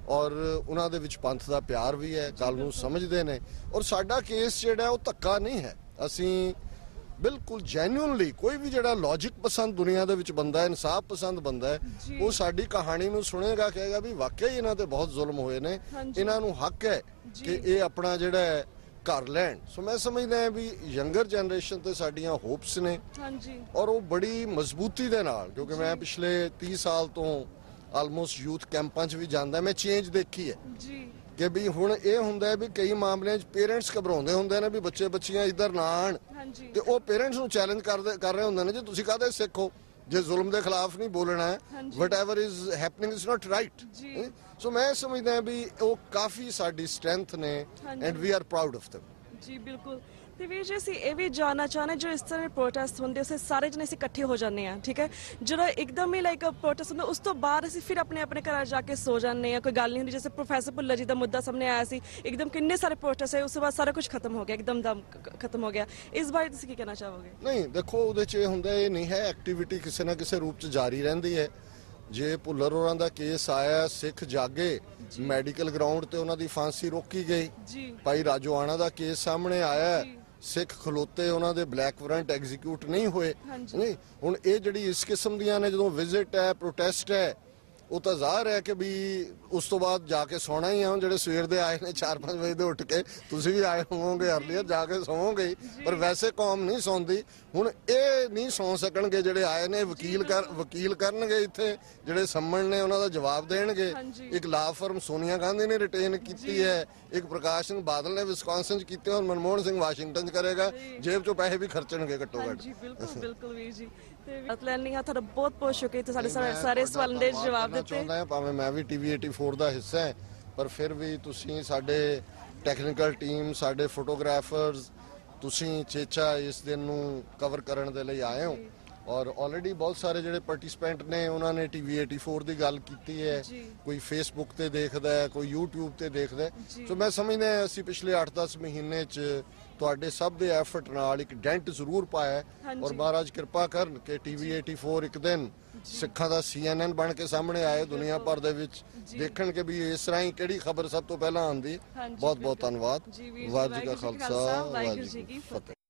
ਔਰ ਉਹਨਾਂ ਦੇ ਵਿੱਚ ਪੰਥ ਦਾ ਪਿਆਰ ਵੀ ਹੈ ਗੱਲ ਨੂੰ ਸਮਝਦੇ ਨੇ ਔਰ ਸਾਡਾ ਕੇਸ ਜਿਹੜਾ ਉਹ ਧੱਕਾ ਨਹੀਂ ਹੈ ਅਸੀਂ ਬਿਲਕੁਲ ਜੈਨੂਇਨਲੀ ਕੋਈ ਵੀ ਜਿਹੜਾ ਲੌਜਿਕ ਪਸੰਦ ਦੁਨੀਆ ਦੇ ਵਿੱਚ ਬੰਦਾ ਹੈ ਇਨਸਾਫ ਪਸੰਦ ਬੰਦਾ ਹੈ ਉਹ ਸਾਡੀ ਕਹਾਣੀ ਨੂੰ ਸੁਣੇਗਾ ਕਹੇਗਾ ਵੀ ਵਾਕਈ ਇਹਨਾਂ ਤੇ ਬਹੁਤ ਜ਼ੁਲਮ ਹੋਏ ਨੇ ਇਹਨਾਂ ਨੂੰ ਹੱਕ ਹੈ ਕਿ ਇਹ ਆਪਣਾ ਜਿਹੜਾ ਹੈ ਘਰ ਲੈਣ ਸੋ ਮੈਂ ਸਮਝਦਾ ਵੀ ਯੰਗਰ ਜਨਰੇਸ਼ਨ ਤੇ ਸਾਡੀਆਂ ਹੋਪਸ ਨੇ ਔਰ ਉਹ ਬੜੀ ਮਜ਼ਬੂਤੀ ਦੇ ਨਾਲ ਕਿਉਂਕਿ ਮੈਂ ਪਿਛਲੇ 30 ਸਾਲ ਤੋਂ ਆਲਮੋਸਟ ਯੂਥ ਕੈਂਪਾਂ 'ਚ ਵੀ ਜਾਂਦਾ ਮੈਂ ਚੇਂਜ ਦੇਖੀ ਹੈ ਕਿ ਵੀ ਹੁਣ ਇਹ ਹੁੰਦਾ ਹੈ ਵੀ ਕਈ ਮਾਮਲਿਆਂ 'ਚ ਪੇਰੈਂਟਸ ਘਬਰਾਉਂਦੇ ਹੁੰਦੇ ਨੇ ਵੀ ਬੱਚੇ ਬੱਚੀਆਂ ਇੱਧਰ ਨਾ ਆਣ ਤੇ ਉਹ ਪੇਰੈਂਟਸ ਨੂੰ ਚੈਲੰਜ ਕਰ ਰਹੇ ਹੁੰਦੇ ਨੇ ਜੀ ਤੁਸੀਂ ਕਾਹਦੇ ਸਿੱਖੋ ਜੇ ਜ਼ੁਲਮ ਦੇ ਖਿਲਾਫ ਨਹੀਂ ਬੋਲਣਾ ਹੈ whatever is happening is not right so ਮੈਂ ਸਮਝਦਾ ਵੀ ਉਹ ਕਾਫੀ ਸਾਡੀ ਸਟਰੈਂਥ ਨੇ and we are proud of them ਜੀ ਬਿਲਕੁਲ ਤੇ ਵੀਰ ਜੀ ਅਸੀਂ ਇਹ ਵੀ ਜਾਣਨਾ ਚਾਹੁੰਦੇ ਜੋ ਇਸ ਤਰ੍ਹਾਂ ਪ੍ਰੋਟੈਸਟ ਹੁੰਦੇ ਉਸੇ ਸਾਰੇ ਜਣੇ ਅਸੀਂ ਇਕੱਠੇ ਹੋ ਜਾਂਦੇ ਆ ਠੀਕ ਹੈ ਜਦੋਂ ਇੱਕਦਮ ਹੀ ਲਾਈਕ ਪ੍ਰੋਟੈਸਟ ਹੁੰਦਾ ਉਸ ਤੋਂ ਬਾਅਦ ਅਸੀਂ ਫਿਰ ਆਪਣੇ ਘਰਾਂ ਜਾ ਕੇ ਸੋ ਜਾਂਦੇ ਆ ਕੋਈ ਗੱਲ ਨਹੀਂ ਹੁੰਦੀ ਜੈਸੇ ਪ੍ਰੋਫੈਸਰ ਭੁੱਲਰ ਜੀ ਦਾ ਮੁੱਦਾ ਸਾਹਮਣੇ ਆਇਆ ਸੀ ਇੱਕਦਮ ਕਿੰਨੇ ਸਾਰੇ ਪ੍ਰੋਟੈਸਟ ਹੈ ਉਸ ਤੋਂ ਬਾਅਦ ਸਾਰਾ ਕੁਝ ਖਤਮ ਹੋ ਗਿਆ ਇੱਕਦਮ ਖਤਮ ਹੋ ਗਿਆ ਇਸ ਬਾਰੇ ਤੁਸੀਂ ਕੀ ਕਹਿਣਾ ਚਾਹੋਗੇ ਨਹੀਂ ਦੇਖੋ ਉਹਦੇ 'ਚ ਇਹ ਹੁੰਦਾ ਇਹ ਨਹੀਂ ਹੈ ਐਕਟੀਵਿਟੀ ਕਿਸੇ ਨਾ ਕਿਸੇ ਰੂਪ 'ਚ ਜਾਰੀ ਰਹਿੰਦੀ ਹੈ ਜੇ ਭੁੱਲਰ ਹੋਰਾਂ ਦਾ ਕੇਸ ਆਇਆ ਸਿੱਖ ਜਾਗੇ ਮੈਡੀਕਲ ਗਰਾਊਂਡ ਤੇ ਉਹਨਾਂ ਦੀ ਫਾਂਸੀ ਰੋਕੀ ਗਈ ਭਾਈ ਰਾਜੋਆਣਾ ਦਾ ਕੇਸ ਸਾਹਮਣੇ ਆਇਆ ਸਿੱਖ ਖਲੋਤੇ ਉਹਨਾਂ ਦੇ ਬਲੈਕ ਵਾਰੰਟ ਐਗਜ਼ੀਕਿਊਟ ਨਹੀਂ ਹੋਏ ਨਹੀਂ ਹੁਣ ਇਹ ਜਿਹੜੀ ਇਸ ਕਿਸਮ ਦੀਆਂ ਨੇ ਜਦੋਂ ਵਿਜ਼ਿਟ ਹੈ ਪ੍ਰੋਟੈਸਟ ਹੈ ਉਹ ਤਾਂ ਜ਼ਾਹਰ ਹੈ ਕਿ ਵੀ ਉਸ ਤੋਂ ਬਾਅਦ ਜਾ ਕੇ ਸੌਣਾ ਹੀ ਆ ਜਿਹੜੇ ਸਵੇਰ ਦੇ ਆਏ ਨੇ 4-5 ਵਜੇ ਦੇ ਉੱਠ ਕੇ ਤੁਸੀਂ ਵੀ ਆਏ ਹੋਵੋਗੇ ਅਰਲੀਅਰ ਜਾ ਕੇ ਸੌਵੋਗੇ ਪਰ ਵੈਸੇ ਕੌਮ ਨਹੀਂ ਸੌਂਦੀ ਹੁਣ ਇਹ ਨਹੀਂ ਸੌਂ ਸਕਣਗੇ ਜਿਹੜੇ ਆਏ ਨੇ ਵਕੀਲ ਕਰਨਗੇ ਇੱਥੇ ਜਿਹੜੇ ਸੰਮਣ ਨੇ ਉਹਨਾਂ ਦਾ ਜਵਾਬ ਦੇਣਗੇ ਇੱਕ ਲਾ ਫਰਮ ਸੋਨੀਆ ਗਾਂਧੀ ਨੇ ਰਿਟੇਨ ਕੀਤੀ ਹੈ ਇੱਕ ਪ੍ਰਕਾਸ਼ ਸਿੰਘ ਬਾਦਲ ਨੇ ਵਿਸਕੌਨਸਨ 'ਚ ਕੀਤੇ ਹੁਣ ਮਨਮੋਹਨ ਸਿੰਘ ਵਾਸ਼ਿੰਗਟਨ 'ਚ ਕਰੇਗਾ ਜੇਬ 'ਚੋਂ ਪੈਸੇ ਵੀ ਖਰਚਣਗੇ ਘੱਟੋ ਘੱਟ ਬਿਲਕੁਲ ਵੀਰ ਜੀ ਲੈਣੀ ਤੁਹਾਡਾ ਬਹੁਤ ਬਹੁਤ ਸ਼ੁਕਰੀਆ ਤੇ ਸਾਡੇ ਸਾਰੇ ਸਵਾਲਾਂ ਦੇ ਜਵਾਬ ਦਿੱਤੇ ਚਾਹੁੰਦਾ ਭਾਵੇਂ ਮੈਂ ਵੀ ਟੀਵੀ 84 ਦਾ ਹਿੱਸਾ ਹੈ ਪਰ ਫਿਰ ਵੀ ਤੁਸੀਂ ਸਾਡੇ ਟੈਕਨੀਕਲ ਟੀਮ ਸਾਡੇ ਫੋਟੋਗ੍ਰਾਫਰਸ ਤੁਸੀਂ ਚੇਚਾ ਇਸ ਦਿਨ ਨੂੰ ਕਵਰ ਕਰਨ ਦੇ ਲਈ ਆਏ ਹੋ ਔਰ ਆਲਰੇਡੀ ਬਹੁਤ ਸਾਰੇ ਜਿਹੜੇ ਪਾਰਟਿਸਪੈਂਟ ਨੇ ਉਹਨਾਂ ਨੇ ਟੀਵੀ 84 ਦੀ ਗੱਲ ਕੀਤੀ ਹੈ ਕੋਈ ਫੇਸਬੁੱਕ ਤੇ ਦੇਖਦਾ ਹੈ ਕੋਈ YouTube ਤੇ ਦੇਖਦਾ ਸੋ ਮੈਂ ਸਮਝਦਾ ਅਸੀਂ ਪਿਛਲੇ 8-10 ਮਹੀਨੇ 'ਚ ਤੁਹਾਡੇ ਸਭ ਦੇ ਐਫਰਟ ਨਾਲ ਇੱਕ ਡੈਂਟ ਜ਼ਰੂਰ ਪਾਇਆ ਔਰ ਮਹਾਰਾਜ ਕਿਰਪਾ ਕਰਨ ਕਿ ਟੀਵੀ 84 ਇੱਕ ਦਿਨ ਸਿੱਖਾਂ ਦਾ CNN ਬਣ ਕੇ ਸਾਹਮਣੇ ਆਏ ਦੁਨੀਆ ਭਰ ਦੇ ਵਿੱਚ ਦੇਖਣ ਕਿ ਵੀ ਇਸ ਤਰ੍ਹਾਂ ਹੀ ਕਿਹੜੀ ਖਬਰ ਸਭ ਤੋਂ ਪਹਿਲਾਂ ਆਉਂਦੀ ਬਹੁਤ ਬਹੁਤ ਧੰਨਵਾਦ ਵਾਹਿਗੁਰੂ ਜੀ ਕਾ ਖਾਲਸਾ ਵਾਹਿਗੁਰੂ ਜੀ ਕੀ ਫਤਿਹ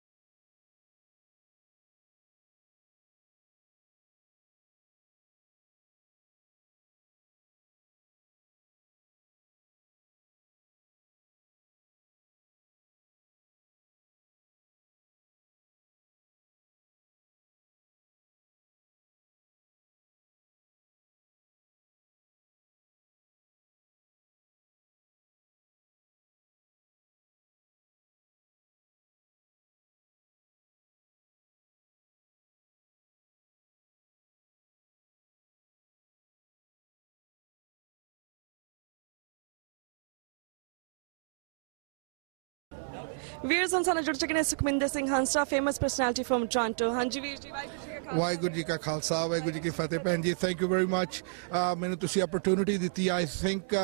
ਵੀਰਸ ਹੁਣ ਸਾਨੂੰ ਜੁੜ ਚੁੱਕੇ ਨੇ Sukhminder Singh Hansra famous personality from Toronto ਹਾਂਜੀ ਵੀਰ ਜੀ ਵਾਹਿਗੁਰੂ ਜੀ ਕਾ ਖਾਲਸਾ ਵਾਹਿਗੁਰੂ ਜੀ ਕੀ ਫਤਿਹ ਭੈਣ ਜੀ ਥੈਂਕ ਯੂ ਵੈਰੀ ਮੱਚ ਮੈਨੂੰ ਤੁਸੀਂ ਆਪਰਚੂਨਿਟੀ ਦਿੱਤੀ ਆਈ ਥਿੰਕ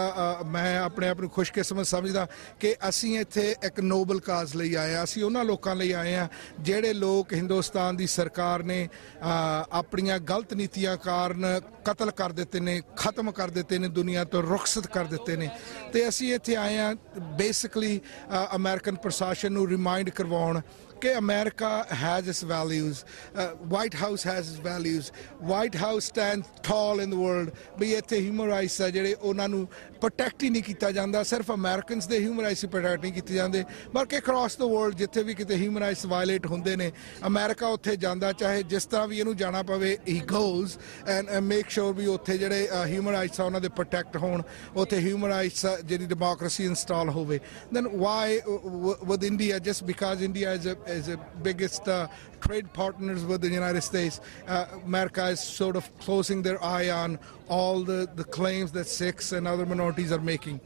ਮੈਂ ਆਪਣੇ ਆਪ ਨੂੰ ਖੁਸ਼ਕਿਸਮਤ ਸਮਝਦਾ ਕਿ ਅਸੀਂ ਇੱਥੇ ਇੱਕ ਨੋਬਲ ਕਾਜ਼ ਲਈ ਆਏ ਹਾਂ ਅਸੀਂ ਉਹਨਾਂ ਲੋਕਾਂ ਲਈ ਆਏ ਹਾਂ ਜਿਹੜੇ ਲੋਕ ਹਿੰਦੁਸਤਾਨ ਦੀ ਸਰਕਾਰ ਨੇ ਆਪਣੀਆਂ ਗਲਤ ਨੀਤੀਆਂ ਕਾਰਨ ਕਤਲ ਕਰ ਦਿੱਤੇ ਨੇ ਖਤਮ ਕਰ ਦਿੱਤੇ ਨੇ ਦੁਨੀਆ ਤੋਂ ਰੁਖਸਤ ਕਰ ਦਿੱਤੇ ਨੇ ਤੇ ਅਸੀਂ ਇੱਥੇ ਆਏ ਹਾਂ ਬੇਸਿਕਲੀ ਅਮਰੀਕਨ ਪ੍ਰਸ਼ਾਸਨ ਨੂੰ ਰਿਮਾਈਂਡ ਕਰਵਾਉਣ ਕਿ America has its values, White House has its values, White House stand tall in the world ਵੀ ਇੱਥੇ ਹਿਊਮਨ ਰਾਈਟਸ ਆ ਜਿਹੜੇ ਉਹਨਾਂ ਨੂੰ ਪ੍ਰੋਟੈਕਟ ਹੀ ਨਹੀਂ ਕੀਤਾ ਜਾਂਦਾ। ਸਿਰਫ ਅਮਰੀਕਨਸ ਦੇ ਹਿਊਮਨ ਰਾਈਟਸ ਹੀ ਪ੍ਰੋਟੈਕਟ ਨਹੀਂ ਕੀਤੇ ਜਾਂਦੇ ਬਲਕਿ ਅਕ੍ਰੋਸ ਦ ਵਰਲਡ ਜਿੱਥੇ ਵੀ ਕਿਤੇ ਹਿਊਮਨ ਰਾਈਟਸ ਵਾਇਲੇਟ ਹੁੰਦੇ ਨੇ ਅਮਰੀਕਾ ਉੱਥੇ ਜਾਂਦਾ, ਚਾਹੇ ਜਿਸ ਤਰ੍ਹਾਂ ਵੀ ਇਹਨੂੰ ਜਾਣਾ ਪਵੇ ਹੀ ਗੋਜ਼ ਐਂਡ ਮੇਕ ਸ਼ੋਰ ਵੀ ਉੱਥੇ ਜਿਹੜੇ ਹਿਊਮਨ ਰਾਈਟਸ ਆ ਉਹਨਾਂ ਦੇ ਪ੍ਰੋਟੈਕਟ ਹੋਣ, ਉੱਥੇ ਹਿਊਮਨ ਰਾਈਟਸ ਜਿਹੜੀ ਡੈਮੋਕ੍ਰੇਸੀ ਇੰਸਟਾਲ ਹੋਵੇ। Then why with India just because India is a biggest trade partners with the United States, America is sort of closing their eye on all the claims that Sikhs and other minorities are making.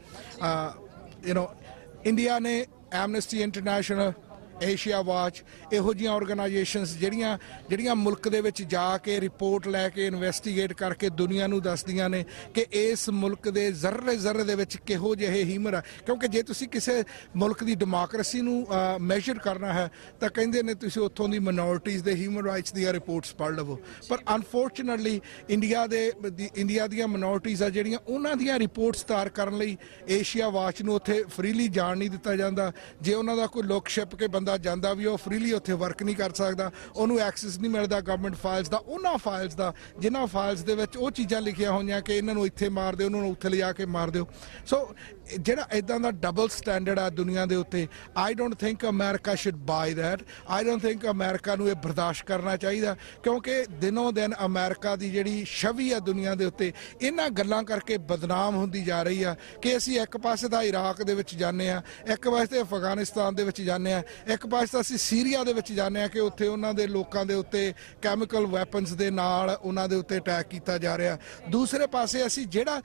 India ne Amnesty International, Asia watch ਇਹੋ ਜਿਹੀਆਂ organisations ਜਿਹੜੀਆਂ ਮੁਲਕ ਦੇ ਵਿੱਚ ਜਾ ਕੇ report ਲੈ ਕੇ investigate ਕਰਕੇ ਦੁਨੀਆ ਨੂੰ ਦੱਸਦੀਆਂ ਨੇ ਕਿ ਇਸ ਮੁਲਕ ਦੇ ਜ਼ਰਰੇ ਦੇ ਵਿੱਚ ਕਿਹੋ ਜਿਹੇ ਹਿਊਮਨ ਆ। ਕਿਉਂਕਿ ਜੇ ਤੁਸੀਂ ਕਿਸੇ ਮੁਲਕ ਦੀ ਡੈਮੋਕ੍ਰੇਸੀ ਨੂੰ ਮੈਜ਼ਰ ਕਰਨਾ ਹੈ ਤਾਂ ਕਹਿੰਦੇ ਨੇ ਤੁਸੀਂ ਉੱਥੋਂ ਦੀ ਮਿਨੋਰਟੀਜ਼ ਦੇ ਹਿਊਮਨ ਰਾਈਟਸ ਦੀਆਂ ਰਿਪੋਰਟਸ ਪੜ੍ਹ ਲਵੋ, ਪਰ ਅਨਫੋਰਚੂਨੇਟਲੀ ਇੰਡੀਆ ਦੀਆਂ ਮਿਨੋਰਟੀਜ਼ ਆ ਜਿਹੜੀਆਂ ਉਹਨਾਂ ਦੀਆਂ ਰਿਪੋਰਟਸ ਤਿਆਰ ਕਰਨ ਲਈ ਏਸ਼ੀਆ ਵਾਚ ਨੂੰ ਉੱਥੇ ਫਰੀਲੀ ਜਾਣ ਨਹੀਂ ਦਿੱਤਾ ਜਾਂਦਾ। ਜੇ ਉਹਨਾਂ ਦਾ ਕੋਈ ਲੁੱਕ ਛਿਪ ਕੇ ਬੰਦਾ ਜਾਂਦਾ ਵੀ ਉਹ ਫਰੀਲੀ ਉੱਥੇ ਵਰਕ ਨਹੀਂ ਕਰ ਸਕਦਾ, ਉਹਨੂੰ ਐਕਸੈਸ ਨਹੀਂ ਮਿਲਦਾ ਗਵਰਨਮੈਂਟ ਫਾਈਲਸ ਦਾ, ਉਹਨਾਂ ਫਾਈਲਸ ਦਾ ਜਿਨ੍ਹਾਂ ਫਾਈਲਸ ਦੇ ਵਿੱਚ ਉਹ ਚੀਜ਼ਾਂ ਲਿਖੀਆਂ ਹੋਈਆਂ ਕਿ ਇਹਨਾਂ ਨੂੰ ਇੱਥੇ ਮਾਰ ਦਿਓ, ਉਹਨਾਂ ਨੂੰ ਉੱਥੇ ਲਿਜਾ ਕੇ ਮਾਰ ਦਿਓ। ਸੋ ਜਿਹੜਾ ਇੱਦਾਂ ਦਾ ਡਬਲ ਸਟੈਂਡਰਡ ਆ ਦੁਨੀਆ ਦੇ ਉੱਤੇ, I don't think America should buy that. I don't think America ਨੂੰ ਇਹ ਬਰਦਾਸ਼ਤ ਕਰਨਾ ਚਾਹੀਦਾ ਕਿਉਂਕਿ ਦਿਨੋਂ ਦਿਨ ਅਮਰੀਕਾ ਦੀ ਜਿਹੜੀ ਛਵੀ ਆ ਦੁਨੀਆ ਦੇ ਉੱਤੇ ਇਹਨਾਂ ਗੱਲਾਂ ਕਰਕੇ ਬਦਨਾਮ ਹੁੰਦੀ ਜਾ ਰਹੀ ਆ ਕਿ ਅਸੀਂ ਇੱਕ ਪਾਸੇ ਤਾਂ ਇਰਾਕ ਦੇ ਵਿੱਚ ਜਾਂਦੇ ਆ, ਇੱਕ ਪਾਸੇ ਅਫਗਾਨਿਸਤਾਨ ਦੇ ਵਿੱਚ ਜਾਂਦੇ ਆ, ਇੱਕ ਪਾਸੇ ਤਾਂ ਅਸੀਂ ਸੀਰੀਆ ਦੇ ਵਿੱਚ ਜਾਂਦੇ ਆ ਕਿ ਉੱਥੇ ਉਹਨਾਂ ਦੇ ਲੋਕਾਂ ਦੇ ਉੱਤੇ ਕੈਮੀਕਲ ਵੈਪਨਸ ਦੇ ਨਾਲ ਉਹਨਾਂ ਦੇ ਉੱਤੇ ਅਟੈਕ ਕੀਤਾ ਜਾ ਰਿਹਾ। ਦੂਸਰੇ ਪਾਸੇ ਅਸੀਂ ਜਿਹੜਾ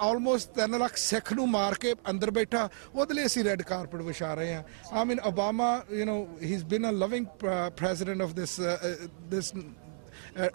ਆਲਮੋਸਟ 3 ਲੱਖ ਸਿੱਖ ਨੂੰ ਮਾਰ ਕੇ ਅੰਦਰ ਬੈਠਾ ਉਹਦੇ ਲਈ ਅਸੀਂ ਰੈੱਡ ਕਾਰਪਟ ਵਿਛਾ ਰਹੇ ਹਾਂ। I mean, Obama, he's been a loving president of this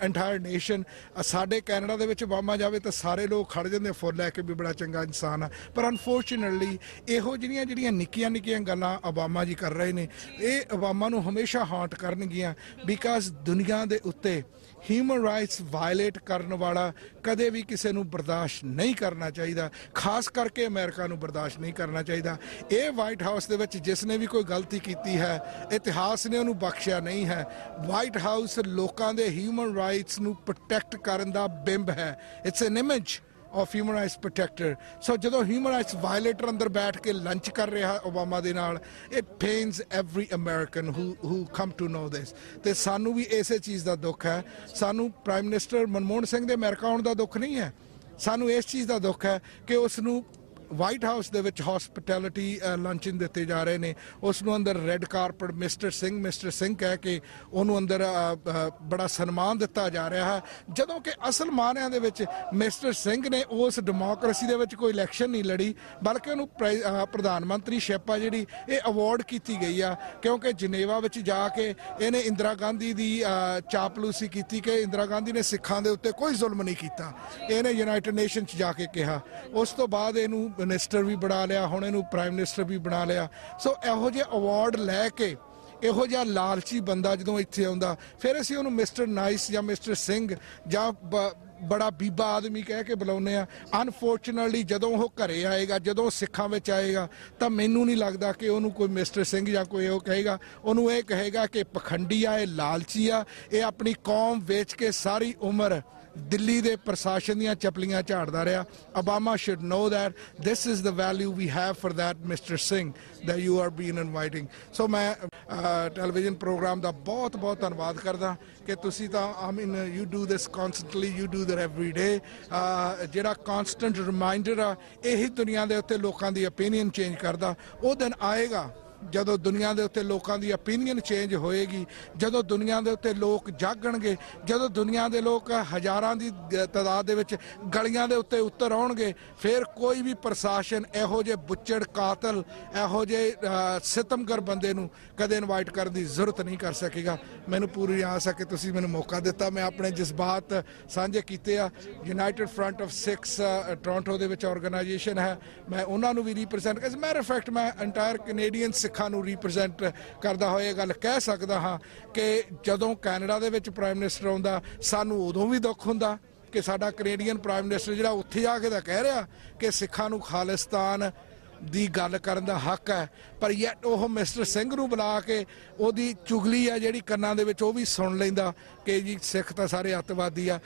entire nation. ਸਾਡੇ ਕੈਨੇਡਾ ਦੇ ਵਿੱਚ ਓਬਾਮਾ ਜਾਵੇ ਤਾਂ ਸਾਰੇ ਲੋਕ ਖੜ ਜਾਂਦੇ ਫੁੱਲ ਲੈ ਕੇ ਵੀ ਬੜਾ ਚੰਗਾ ਇਨਸਾਨ ਆ, ਪਰ ਅਨਫੋਰਚੂਨੇਟਲੀ ਇਹੋ ਜਿਹੜੀਆਂ ਨਿੱਕੀਆਂ ਓਬਾਮਾ ਜੀ ਕਰ ਰਹੇ ਨੇ ਇਹ ਓਬਾਮਾ ਨੂੰ ਹਮੇਸ਼ਾ ਹਾਂਟ ਕਰਨਗੀਆਂ ਬਿਕਾਜ਼ ਦੁਨੀਆ ਦੇ ਉੱਤੇ ਹਿਊਮਨ ਰਾਈਟਸ ਵਾਇਲੇਟ ਕਰਨ ਵਾਲਾ ਕਦੇ ਵੀ ਕਿਸੇ ਨੂੰ ਬਰਦਾਸ਼ਤ ਨਹੀਂ ਕਰਨਾ ਚਾਹੀਦਾ, ਖਾਸ ਕਰਕੇ ਅਮਰੀਕਾ ਨੂੰ ਬਰਦਾਸ਼ਤ ਨਹੀਂ ਕਰਨਾ ਚਾਹੀਦਾ। ਇਹ ਵਾਈਟ ਹਾਊਸ ਦੇ ਵਿੱਚ ਜਿਸ ਨੇ ਵੀ ਕੋਈ ਗਲਤੀ ਕੀਤੀ ਹੈ ਇਤਿਹਾਸ ਨੇ ਉਹਨੂੰ ਬਖਸ਼ਿਆ ਨਹੀਂ ਹੈ। ਵਾਈਟ ਹਾਊਸ ਲੋਕਾਂ ਦੇ ਹਿਊਮਨ ਰਾਈਟਸ ਨੂੰ ਪ੍ਰੋਟੈਕਟ ਕਰਨ ਦਾ ਬਿੰਬ ਹੈ, it's N image of human rights protector. So ਜਦੋਂ human rights violator ਅੰਦਰ ਬੈਠ ਕੇ ਲੰਚ ਕਰ ਰਿਹਾ ਓਬਾਮਾ ਦੇ ਨਾਲ, it pains every American who come to know this. ਤੇ ਸਾਨੂੰ ਵੀ ਇਸੇ ਚੀਜ਼ ਦਾ ਦੁੱਖ ਹੈ। ਸਾਨੂੰ ਪ੍ਰਾਈਮ ਮਿਨਿਸਟਰ ਮਨਮੋਹਨ ਸਿੰਘ ਦੇ ਅਮਰੀਕਾ ਆਉਣ ਦਾ ਦੁੱਖ ਨਹੀਂ ਹੈ, ਸਾਨੂੰ ਇਸ ਚੀਜ਼ ਦਾ ਦੁੱਖ ਹੈ ਕਿ ਉਸ ਨੂੰ ਵਾਈਟ ਹਾਊਸ ਦੇ ਵਿੱਚ ਹੌਸਪਿਟੈਲਿਟੀ ਲੰਚਨ ਦਿੱਤੇ ਜਾ ਰਹੇ ਨੇ, ਉਸ ਨੂੰ ਅੰਦਰ ਰੈੱਡ ਕਾਰਪਟ ਮਿਸਟਰ ਸਿੰਘ ਕਹਿ ਕੇ ਉਹਨੂੰ ਅੰਦਰ ਬੜਾ ਸਨਮਾਨ ਦਿੱਤਾ ਜਾ ਰਿਹਾ ਹੈ, ਜਦੋਂ ਕਿ ਅਸਲ ਮਾਅਨਿਆਂ ਦੇ ਵਿੱਚ ਮਿਸਟਰ ਸਿੰਘ ਨੇ ਉਸ ਡੈਮੋਕ੍ਰੇਸੀ ਦੇ ਵਿੱਚ ਕੋਈ ਇਲੈਕਸ਼ਨ ਨਹੀਂ ਲੜੀ ਬਲਕਿ ਉਹਨੂੰ ਪ੍ਰਧਾਨ ਮੰਤਰੀ ਸ਼ਿਪ ਆ ਜਿਹੜੀ ਇਹ ਅਵਾਰਡ ਕੀਤੀ ਗਈ ਆ ਕਿਉਂਕਿ ਜਨੇਵਾ ਵਿੱਚ ਜਾ ਕੇ ਇਹਨੇ ਇੰਦਰਾ ਗਾਂਧੀ ਦੀ ਚਾਪਲੂਸੀ ਕੀਤੀ ਕਿ ਇੰਦਰਾ ਗਾਂਧੀ ਨੇ ਸਿੱਖਾਂ ਦੇ ਉੱਤੇ ਕੋਈ ਜ਼ੁਲਮ ਨਹੀਂ ਕੀਤਾ, ਇਹਨੇ ਯੂਨਾਈਟਿਡ ਨੇਸ਼ਨ 'ਚ ਜਾ ਕੇ ਕਿਹਾ। ਉਸ ਤੋਂ ਬਾਅਦ ਇਹਨੂੰ ਮਿਨਿਸਟਰ ਵੀ ਬਣਾ ਲਿਆ, ਹੁਣ ਇਹਨੂੰ ਪ੍ਰਾਈਮ ਮਿਨਿਸਟਰ ਵੀ ਬਣਾ ਲਿਆ। ਸੋ ਇਹੋ ਜਿਹੇ ਅਵਾਰਡ ਲੈ ਕੇ ਇਹੋ ਜਿਹਾ ਲਾਲਚੀ ਬੰਦਾ ਜਦੋਂ ਇੱਥੇ ਆਉਂਦਾ ਫਿਰ ਅਸੀਂ ਉਹਨੂੰ ਮਿਸਟਰ ਨਾਈਸ ਜਾਂ ਮਿਸਟਰ ਸਿੰਘ ਜਾਂ ਬੜਾ ਬੀਬਾ ਆਦਮੀ ਕਹਿ ਕੇ ਬੁਲਾਉਂਦੇ ਆ। ਅਨਫੋਰਚੂਨੇਟਲੀ ਜਦੋਂ ਉਹ ਘਰੇ ਆਏਗਾ, ਜਦੋਂ ਸਿੱਖਾਂ ਵਿੱਚ ਆਏਗਾ ਤਾਂ ਮੈਨੂੰ ਨਹੀਂ ਲੱਗਦਾ ਕਿ ਉਹਨੂੰ ਕੋਈ ਮਿਸਟਰ ਸਿੰਘ ਜਾਂ ਕੋਈ ਉਹ ਕਹੇਗਾ, ਉਹਨੂੰ ਇਹ ਕਹੇਗਾ ਕਿ ਪਖੰਡੀ ਆ, ਇਹ ਲਾਲਚੀ ਆ, ਇਹ ਆਪਣੀ ਕੌਮ ਵੇਚ ਕੇ ਸਾਰੀ ਉਮਰ ਦਿੱਲੀ ਦੇ ਪ੍ਰਸ਼ਾਸਨ ਦੀਆਂ ਚਪਲੀਆਂ ਝਾੜਦਾ ਰਿਹਾ। Obama should know that this is the value we have for that Mr. Singh that you are being inviting. So ਮੈਂ ਟੈਲੀਵਿਜ਼ਨ ਪ੍ਰੋਗਰਾਮ ਦਾ ਬਹੁਤ ਧੰਨਵਾਦ ਕਰਦਾ ਕਿ ਤੁਸੀਂ ਤਾਂ I mean you do this constantly, you do that every day. ਜਿਹੜਾ constant reminder ਆ ਇਹੀ ਦੁਨੀਆ ਦੇ ਉੱਤੇ ਲੋਕਾਂ ਦੀ opinion change ਕਰਦਾ। ਉਹ ਦਿਨ ਆਏਗਾ ਜਦੋਂ ਦੁਨੀਆ ਦੇ ਉੱਤੇ ਲੋਕਾਂ ਦੀ opinion ਚੇਂਜ ਹੋਏਗੀ, ਜਦੋਂ ਦੁਨੀਆ ਦੇ ਉੱਤੇ ਲੋਕ ਜਾਗਣਗੇ, ਜਦੋਂ ਦੁਨੀਆ ਦੇ ਲੋਕ ਹਜ਼ਾਰਾਂ ਦੀ ਤਾਦਾਦ ਦੇ ਵਿੱਚ ਗਲੀਆਂ ਦੇ ਉੱਤੇ ਉਤਰ ਆਉਣਗੇ, ਫਿਰ ਕੋਈ ਵੀ ਪ੍ਰਸ਼ਾਸਨ ਇਹੋ ਜਿਹੇ ਬੁੱਚੜ ਕਾਤਲ, ਇਹੋ ਜਿਹੇ ਸਿਤਮਗਰ ਬੰਦੇ ਨੂੰ ਕਦੇ ਇਨਵਾਈਟ ਕਰਨ ਦੀ ਜ਼ਰੂਰਤ ਨਹੀਂ ਕਰ ਸਕੇਗਾ। ਮੈਨੂੰ ਪੂਰੀ ਆਸ ਹੈ ਕਿ ਤੁਸੀਂ ਮੈਨੂੰ ਮੌਕਾ ਦਿੱਤਾ, ਮੈਂ ਆਪਣੇ ਜਜ਼ਬਾਤ ਸਾਂਝੇ ਕੀਤੇ ਆ। United front of Sikhs Toronto ਦੇ ਵਿੱਚ ਆਰਗੇਨਾਈਜੇਸ਼ਨ ਹੈ, ਮੈਂ ਉਹਨਾਂ ਨੂੰ ਵੀ represent as matter of fact ਮੈਂ ਇੰਟਾਇਰ ਕੈਨੇਡੀਅਨ ਸਿੱਖਾਂ ਨੂੰ ਰੀਪ੍ਰੈਜ਼ੈਂਟ ਕਰਦਾ ਹੋਇਆ ਗੱਲ ਕਹਿ ਸਕਦਾ ਹਾਂ ਕਿ ਜਦੋਂ ਕੈਨੇਡਾ ਦੇ ਵਿੱਚ ਪ੍ਰਾਈਮ ਮਿਨਿਸਟਰ ਆਉਂਦਾ ਸਾਨੂੰ ਉਦੋਂ ਵੀ ਦੁੱਖ ਹੁੰਦਾ ਕਿ ਸਾਡਾ ਕੈਨੇਡੀਅਨ ਪ੍ਰਾਈਮ ਮਿਨਿਸਟਰ ਜਿਹੜਾ ਉੱਥੇ ਜਾ ਕੇ ਤਾਂ ਕਹਿ ਰਿਹਾ ਕਿ ਸਿੱਖਾਂ ਨੂੰ ਖਾਲਿਸਤਾਨ ਦੀ ਗੱਲ ਕਰਨ ਦਾ ਹੱਕ ਹੈ, ਪਰ ਯet ਉਹ ਮਿਸਟਰ ਸਿੰਘ ਨੂੰ ਬੁਲਾ ਕੇ ਉਹਦੀ ਚੁਗਲੀ ਆ ਜਿਹੜੀ ਕੰਨਾਂ ਦੇ ਵਿੱਚ ਉਹ ਵੀ ਸੁਣ ਲੈਂਦਾ ਕਿ ਜੀ ਸਿੱਖ ਤਾਂ ਸਾਰੇ ਅੱਤਵਾਦੀ ਆ,